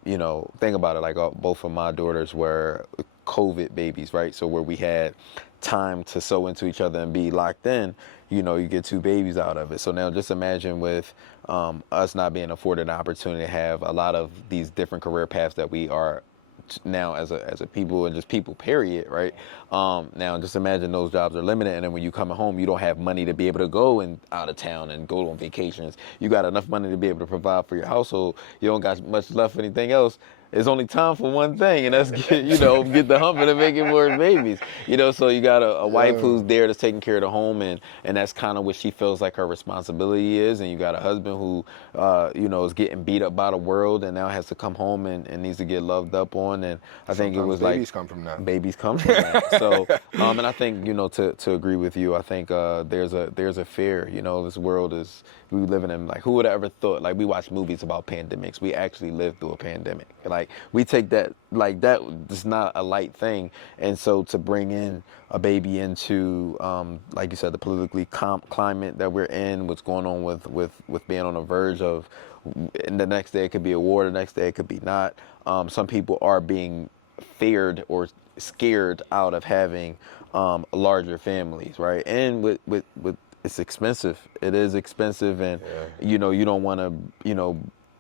you know, think about it, like both of my daughters were COVID babies, right? So where we had time to sew into each other and be locked in, you know, you get 2 babies out of it. So now just imagine with us not being afforded an opportunity to have a lot of these different career paths that we are now as a people, and just people, period, right? Now just imagine those jobs are limited, and then when you come home, you don't have money to be able to go and out of town and go on vacations. You got enough money to be able to provide for your household. You don't got much left for anything else. it's only time for one thing, and that's get, get the humping and making more babies. So you got a wife who's there that's taking care of the home, and that's kind of what she feels like her responsibility is. And you got a husband who, is getting beat up by the world and now has to come home and needs to get loved up on. And I think it was babies come from that. Babies come from that. So, and I think, to agree with you, I think there's a fear, this world is, we living in, like, who would have ever thought, like, we watch movies about pandemics, we actually lived through a pandemic. Like, we take that, like, that is not a light thing. And so to bring in a baby into, like you said, the politically climate that we're in, what's going on with being on the verge of, and the next day it could be a war, the next day it could be not. Some people are being feared or scared out of having larger families, right? And with it's expensive. It is expensive, and you don't want to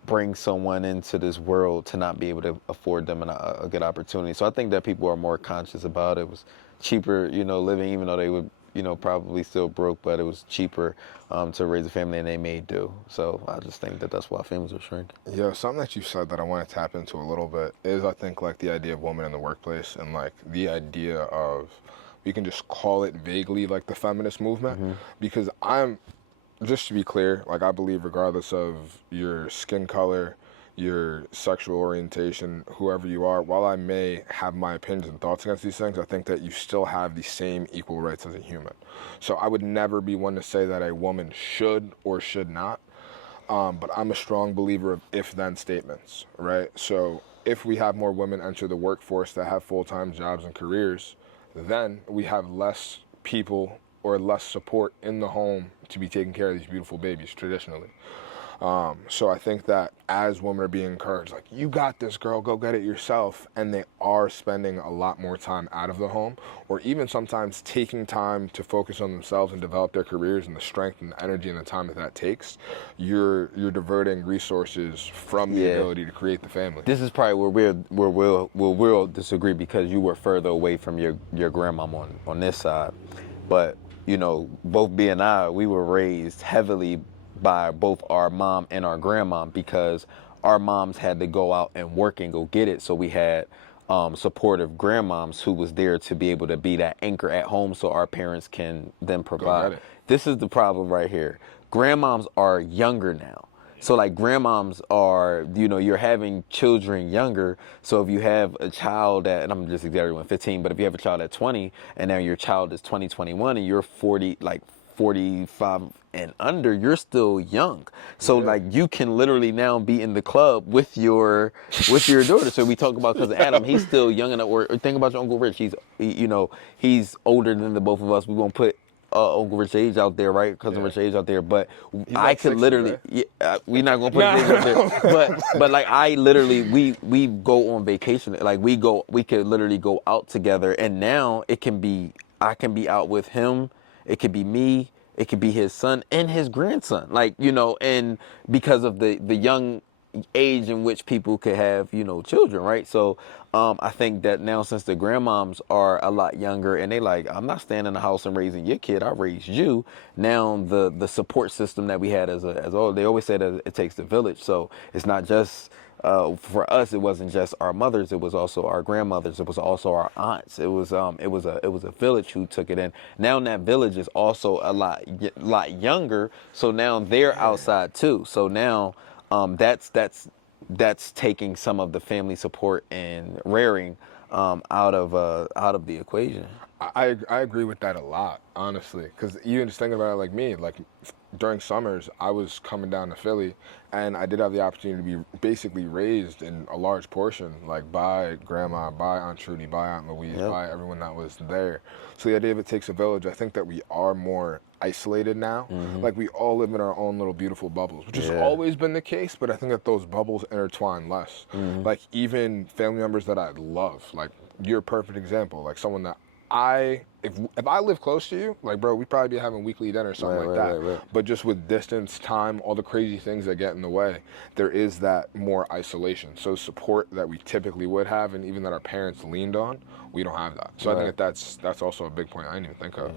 bring someone into this world to not be able to afford them a good opportunity. So I think that people are more conscious about it. It was cheaper, living, even though they would probably still broke, but it was cheaper to raise a family than they may do. So I just think that that's why families are shrinking. Yeah, something that you said that I want to tap into a little bit is, I think, like, the idea of women in the workplace, and like the idea of, we can just call it vaguely like the feminist movement, because just to be clear, like, I believe regardless of your skin color, your sexual orientation, whoever you are, while I may have my opinions and thoughts against these things, I think that you still have the same equal rights as a human. So I would never be one to say that a woman should or should not, but I'm a strong believer of if-then statements, right? So if we have more women enter the workforce that have full-time jobs and careers, then we have less people or less support in the home to be taking care of these beautiful babies traditionally. So I think that as women are being encouraged, like, you got this, girl, go get it yourself, and they are spending a lot more time out of the home, or even sometimes taking time to focus on themselves and develop their careers, and the strength and the energy and the time that takes, you're diverting resources from the ability to create the family. This is probably where we'll disagree, because you were further away from your grandmama on this side. But, both B and I, we were raised heavily by both our mom and our grandma, because our moms had to go out and work and go get it. So we had supportive grandmoms who was there to be able to be that anchor at home so our parents can then provide. This is the problem right here. Grandmoms are younger now. So, like, grandmoms are, you're having children younger. So if you have a child and I'm just exaggerating, 15, but if you have a child at 20 and now your child is 21 and you're 40, like 45 and under, you're still young. So like, you can literally now be in the club with your daughter. So we talk about cousin Adam, he's still young enough. Or think about your Uncle Rich. He's older than the both of us. We won't put Uncle Rich age out there, right? Cousin Rich age out there, but I could 60, literally, right? We're not gonna put it out there. But like, I literally, we go on vacation. Like, we could literally go out together, and now I can be out with him. It could be me. It could be his son and his grandson. Like, and because of the young age in which people could have, children, right? So I think that now, since the grandmoms are a lot younger and they like, I'm not staying in the house and raising your kid, I raised you. Now the support system that we had as all, they always say that it takes the village. So it's not just for us, it wasn't just our mothers, it was also our grandmothers, it was also our aunts. It was a village who took it in. Now that village is also a lot younger, so now they're outside too. So now that's taking some of the family support and rearing out of the equation. I agree with that a lot, honestly, because even just thinking about it, like me, like during summers, I was coming down to Philly, and I did have the opportunity to be basically raised in a large portion, like by grandma, by Aunt Trudy, by Aunt Louise, by everyone that was there. So the idea of it takes a village, I think that we are more isolated now. Like, we all live in our own little beautiful bubbles, which has always been the case, but I think that those bubbles intertwine less. Like, even family members that I love, like, you're a perfect example, like someone that if I live close to you, like, bro, we'd probably be having weekly dinner or something like that. Right. But just with distance, time, all the crazy things that get in the way, there is that more isolation. So support that we typically would have, and even that our parents leaned on, we don't have that. So I think that's also a big point I didn't even think of.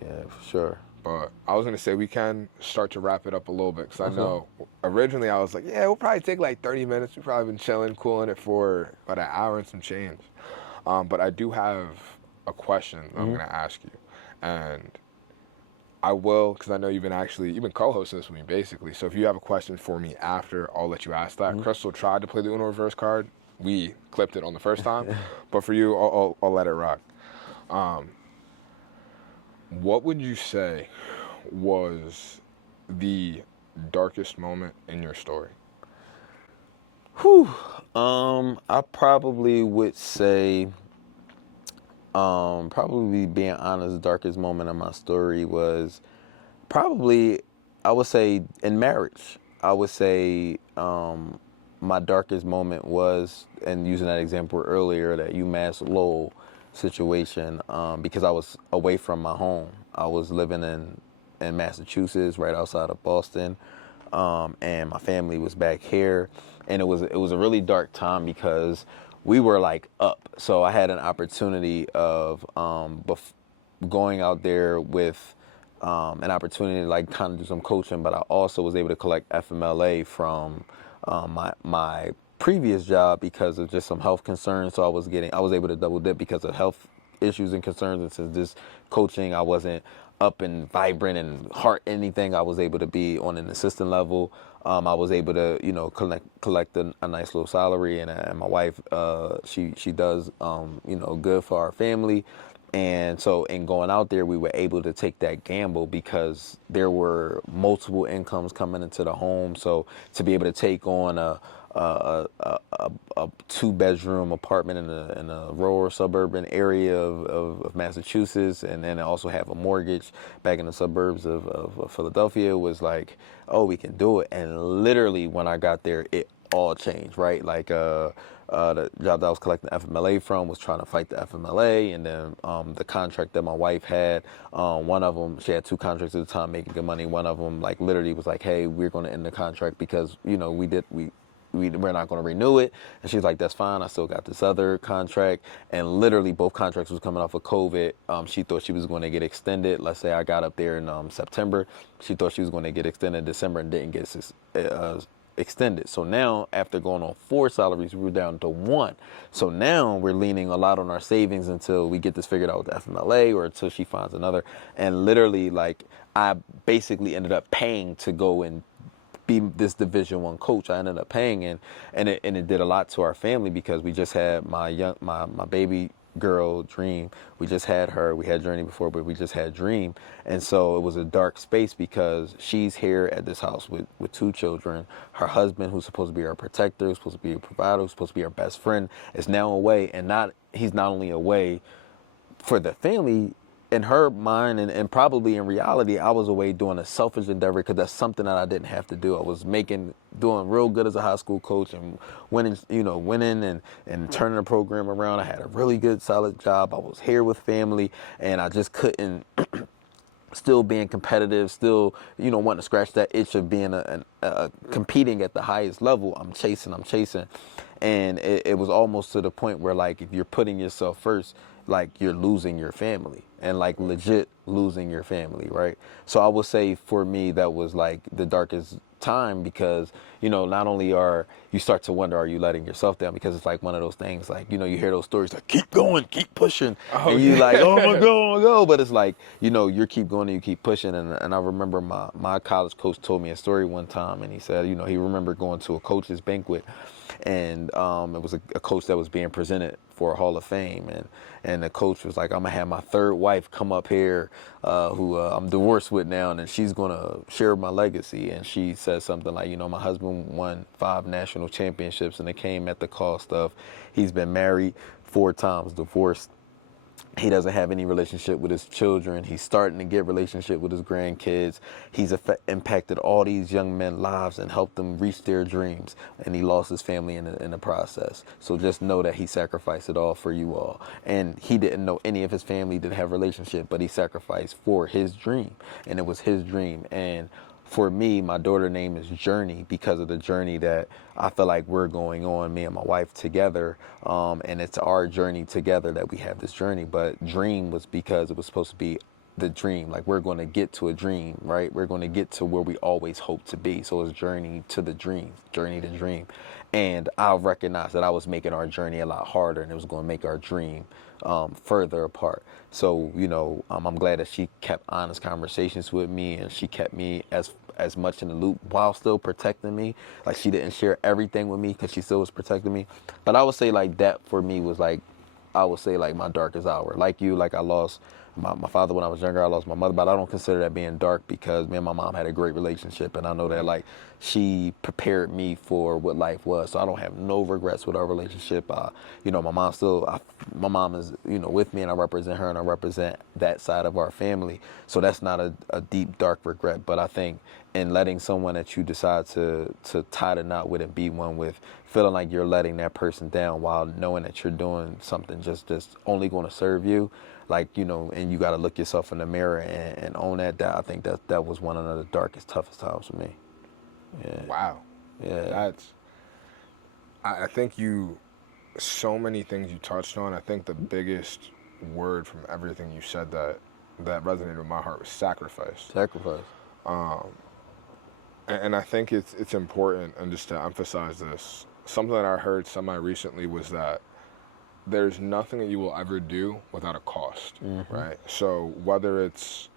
Yeah, for sure. But I was gonna say we can start to wrap it up a little bit because I Okay. know originally I was like, yeah, we'll probably take like 30 minutes. We've probably been chilling, cooling it for about an hour and some change. But I do have a question that I'm gonna ask you, and I will because I know you've been co-hosting this with me basically. So if you have a question for me after, I'll let you ask that. Crystal tried to play the Uno reverse card. We clipped it on the first time, but for you, I'll let it rock. What would you say was the darkest moment in your story? Whew. I probably would say, probably being honest, the darkest moment in my story was probably, I would say, in marriage. I would say, my darkest moment was, and using that example earlier, that UMass Lowell situation, because I was away from my home. I was living in Massachusetts, right outside of Boston, and my family was back here, and it was a really dark time because we were like up. So I had an opportunity of going out there with an opportunity to like kind of do some coaching, but I also was able to collect FMLA from my previous job because of just some health concerns. So I was able to double dip because of health issues and concerns. And since this coaching, I wasn't up and vibrant and heart anything, I was able to be on an assistant level. I was able to, collect a nice little salary, and my wife, she does, good for our family. And so in going out there, we were able to take that gamble because there were multiple incomes coming into the home. So to be able to take on a 2-bedroom apartment in a rural suburban area of Massachusetts, and then also have a mortgage back in the suburbs of Philadelphia was like, oh, we can do it. And literally when I got there, it all changed, right? Like the job that I was collecting FMLA from was trying to fight the FMLA, and then the contract that my wife had, one of them, she had 2 contracts at the time making good money. One of them like literally was like, hey, we're going to end the contract because we're not going to renew it. And she's like, that's fine. I still got this other contract. And literally both contracts was coming off of COVID. She thought she was going to get extended. Let's say I got up there in September. She thought she was going to get extended in December and didn't get extended. So now after going on 4 salaries, we were down to 1. So now we're leaning a lot on our savings until we get this figured out with the FMLA or until she finds another. And literally, like, I basically ended up paying to go and be this Division I coach. I ended up paying, and it did a lot to our family because we just had my baby girl Dream. We just had her. We had Journey before, but we just had Dream. And so it was a dark space because she's here at this house with 2 children. Her husband, who's supposed to be our protector, who's supposed to be a provider, who's supposed to be our best friend, is now away. And he's not only away for the family. In her mind, and probably in reality, I was away doing a selfish endeavor because that's something that I didn't have to do. I was doing real good as a high school coach and winning and turning the program around. I had a really good, solid job. I was here with family, and I just couldn't. Still being competitive, still wanting to scratch that itch of being competing at the highest level. I'm chasing, and it was almost to the point where like if you're putting yourself first, like you're losing your family, and like legit losing your family, right? So I would say for me that was like the darkest time because not only are you start to wonder, are you letting yourself down, because it's like one of those things like you hear those stories like keep going, keep pushing, and you like oh my god, but it's like you keep going and you keep pushing. And I remember my college coach told me a story one time, and he said he remembered going to a coach's banquet, and it was a coach that was being presented for a Hall of Fame, and the coach was like, I'm gonna have my 3rd wife come up here, who I'm divorced with now, and she's gonna share my legacy. And she said something like, my husband won 5 national championships, and it came at the cost of he's been married 4 times, divorced. He doesn't have any relationship with his children. He's starting to get relationship with his grandkids. He's impacted all these young men's lives and helped them reach their dreams. And he lost his family in the process. So just know that he sacrificed it all for you all. And he didn't know any of his family didn't have a relationship, but he sacrificed for his dream. And it was his dream. And for me, my daughter's name is Journey because of the journey that I feel like we're going on, me and my wife together. And it's our journey together that we have this journey. But Dream was because it was supposed to be the dream. Like, we're going to get to a dream, right? We're going to get to where we always hope to be. So it's journey to the dream, journey to dream. And I recognized that I was making our journey a lot harder, and it was going to make our dream further apart. So, I'm glad that she kept honest conversations with me, and she kept me as much in the loop while still protecting me. Like, she didn't share everything with me because she still was protecting me. But I would say, like, that for me was like, I would say, like, my darkest hour. Like you, like, I lost my father when I was younger. I lost my mother, but I don't consider that being dark because me and my mom had a great relationship, and I know that, like, she prepared me for what life was. So I don't have no regrets with our relationship. My my mom is, with me, and I represent her, and I represent that side of our family. So that's not a deep, dark regret. But I think in letting someone that you decide to tie the knot with and be one with, feeling like you're letting that person down while knowing that you're doing something just only going to serve you, like, and you got to look yourself in the mirror and own that. I think that was one of the darkest, toughest times for me. Yeah. Wow. Yeah. I think so many things you touched on. I think the biggest word from everything you said that resonated with my heart was sacrifice. Sacrifice. And I think it's important, and just to emphasize this, something that I heard recently was that there's nothing that you will ever do without a cost, right? So whether it's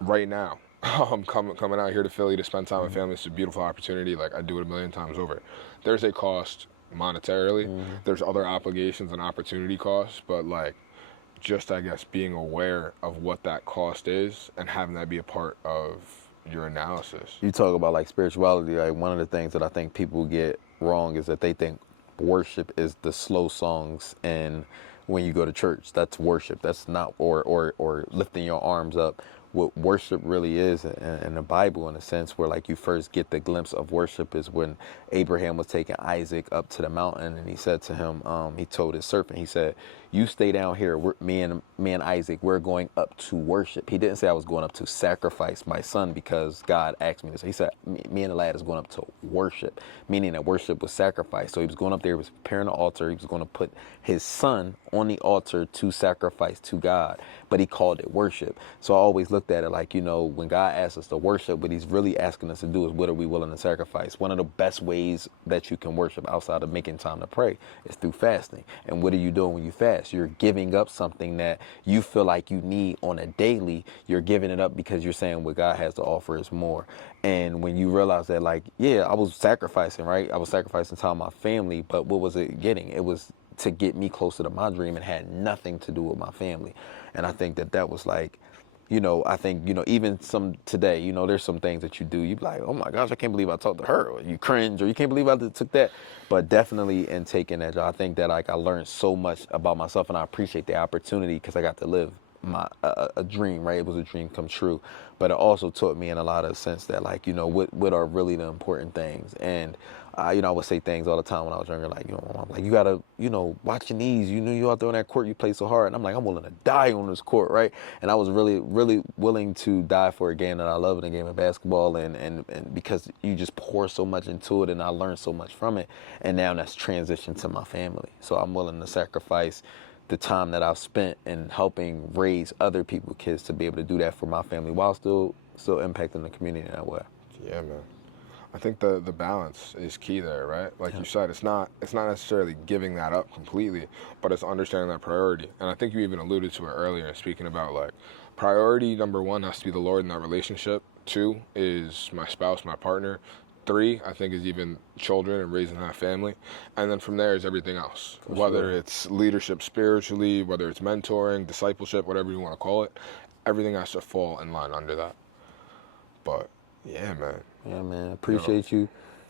right now, I'm coming out here to Philly to spend time with family. It's a beautiful opportunity. Like, I do it a million times over. There's a cost monetarily. There's other obligations and opportunity costs, but, like, just, I guess, being aware of what that cost is and having that be a part of your analysis. You talk about, like, spirituality. Like, one of the things that I think people get wrong is that they think worship is the slow songs and when you go to church. That's worship. That's not, or lifting your arms up. What worship really is in the Bible, in a sense, where, like, you first get the glimpse of worship is when Abraham was taking Isaac up to the mountain, and he said to him, he told his serpent, he said, "You stay down here. Me and Isaac, we're going up to worship." He didn't say I was going up to sacrifice my son because God asked me to. So he said, me and the lad is going up to worship, meaning that worship was sacrifice. So he was going up there, he was preparing the altar. He was going to put his son on the altar to sacrifice to God, but he called it worship. So I always looked at it like, when God asks us to worship, what he's really asking us to do is, what are we willing to sacrifice? One of the best ways that you can worship outside of making time to pray is through fasting. And what are you doing when you fast? You're giving up something that you feel like you need on a daily. You're giving it up because you're saying what God has to offer is more. And when you realize that, like, yeah, I was sacrificing, right? I was sacrificing time with my family, but what was it getting? It was to get me closer to my dream and had nothing to do with my family. And I think that was like, I think, even some today, there's some things that you do, you be like, oh my gosh, I can't believe I talked to her, or you cringe, or you can't believe I took that. But definitely in taking that job, I think that, like, I learned so much about myself, and I appreciate the opportunity because I got to live my a dream, right? It was a dream come true. But it also taught me in a lot of sense that, like, what are really the important things. And I would say things all the time when I was younger, like, I'm like, you gotta, watch your knees. You out there on that court, you play so hard. And I'm like, I'm willing to die on this court, right? And I was really, really willing to die for a game that I love, in the game of basketball, and because you just pour so much into it, and I learned so much from it. And now that's transitioned to my family. So I'm willing to sacrifice the time that I've spent in helping raise other people's kids to be able to do that for my family while still impacting the community in that way. Yeah, man. I think the balance is key there, right? Like you said, it's not necessarily giving that up completely, but it's understanding that priority. And I think you even alluded to it earlier, speaking about, like, priority number one has to be the Lord in that relationship. 2 is my spouse, my partner. 3, I think, is even children and raising that family. And then from there is everything else. Whether it's leadership spiritually, whether it's mentoring, discipleship, whatever you want to call it, everything has to fall in line under that. But yeah, man. Yeah, man. Appreciate you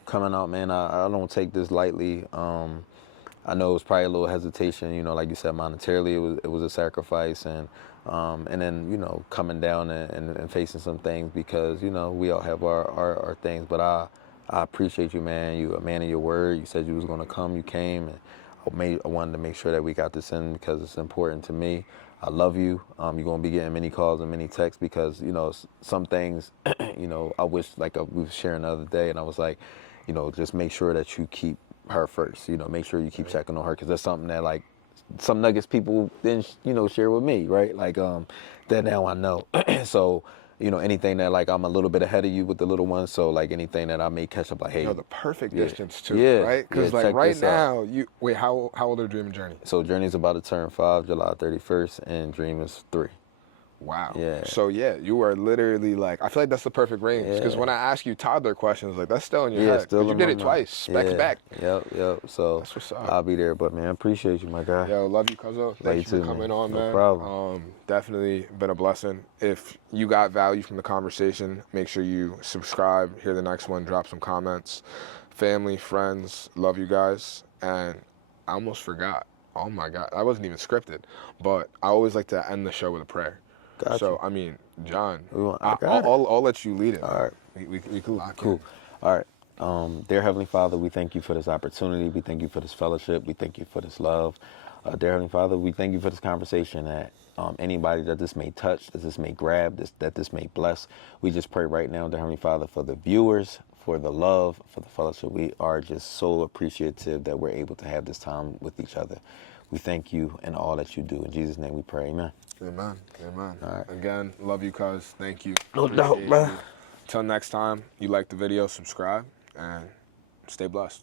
coming out, man. I don't take this lightly. I know it was probably a little hesitation, like you said, monetarily it was a sacrifice, and then, coming down and facing some things because, we all have our things. But I appreciate you, man. You a man of your word. You said you was going to come. You came, and I wanted to make sure that we got this in because it's important to me. I love you. You're going to be getting many calls and many texts because, some things, I wish, like we were sharing the other day, and I was like, just make sure that you keep her first. Make sure you keep checking on her because that's something that, like, some nuggets people didn't, share with me, right? Like, that now I know. So, anything that like I'm a little bit ahead of you with the little ones. So like anything that I may catch up, like, hey, The perfect yeah, distance too, yeah, right? Because yeah, like check right this out. now, wait, how old are Dream and Journey? So Journey's about to turn 5, July 31st, and Dream is 3. Wow. Yeah. So yeah, you are literally like, I feel like that's the perfect range. Because Yeah. when I ask you toddler questions, like that's still in your Yeah, head. still Because you in did my it mind. twice, back to Yeah. back. Yep. So That's what's up. I'll be there, but man, I appreciate you, my guy. Yo, love you, Cuzzo. Love Thank you you for too, coming man. on, No man. problem. Definitely been a blessing. If you got value from the conversation, make sure you subscribe. Hear the next one. Drop some comments. Family, friends, love you guys. And I almost forgot. Oh my God, I wasn't even scripted. But I always like to end the show with a prayer. Got So you. I mean, John, I got it. I'll let you lead it. All right. We can lock Cool. in. All right. Dear Heavenly Father, we thank you for this opportunity. We thank you for this fellowship. We thank you for this love. Dear Heavenly Father, we thank you for this conversation that anybody that this may touch, that this may grab, that this may bless. We just pray right now, dear Heavenly Father, for the viewers, for the love, for the fellowship. We are just so appreciative that we're able to have this time with each other. We thank you and all that you do. In Jesus' name we pray. Amen. Amen. Amen. All right. Again, love you, cuz. Thank you. No doubt, Appreciate man. you. Till next time, you like the video, subscribe, and stay blessed.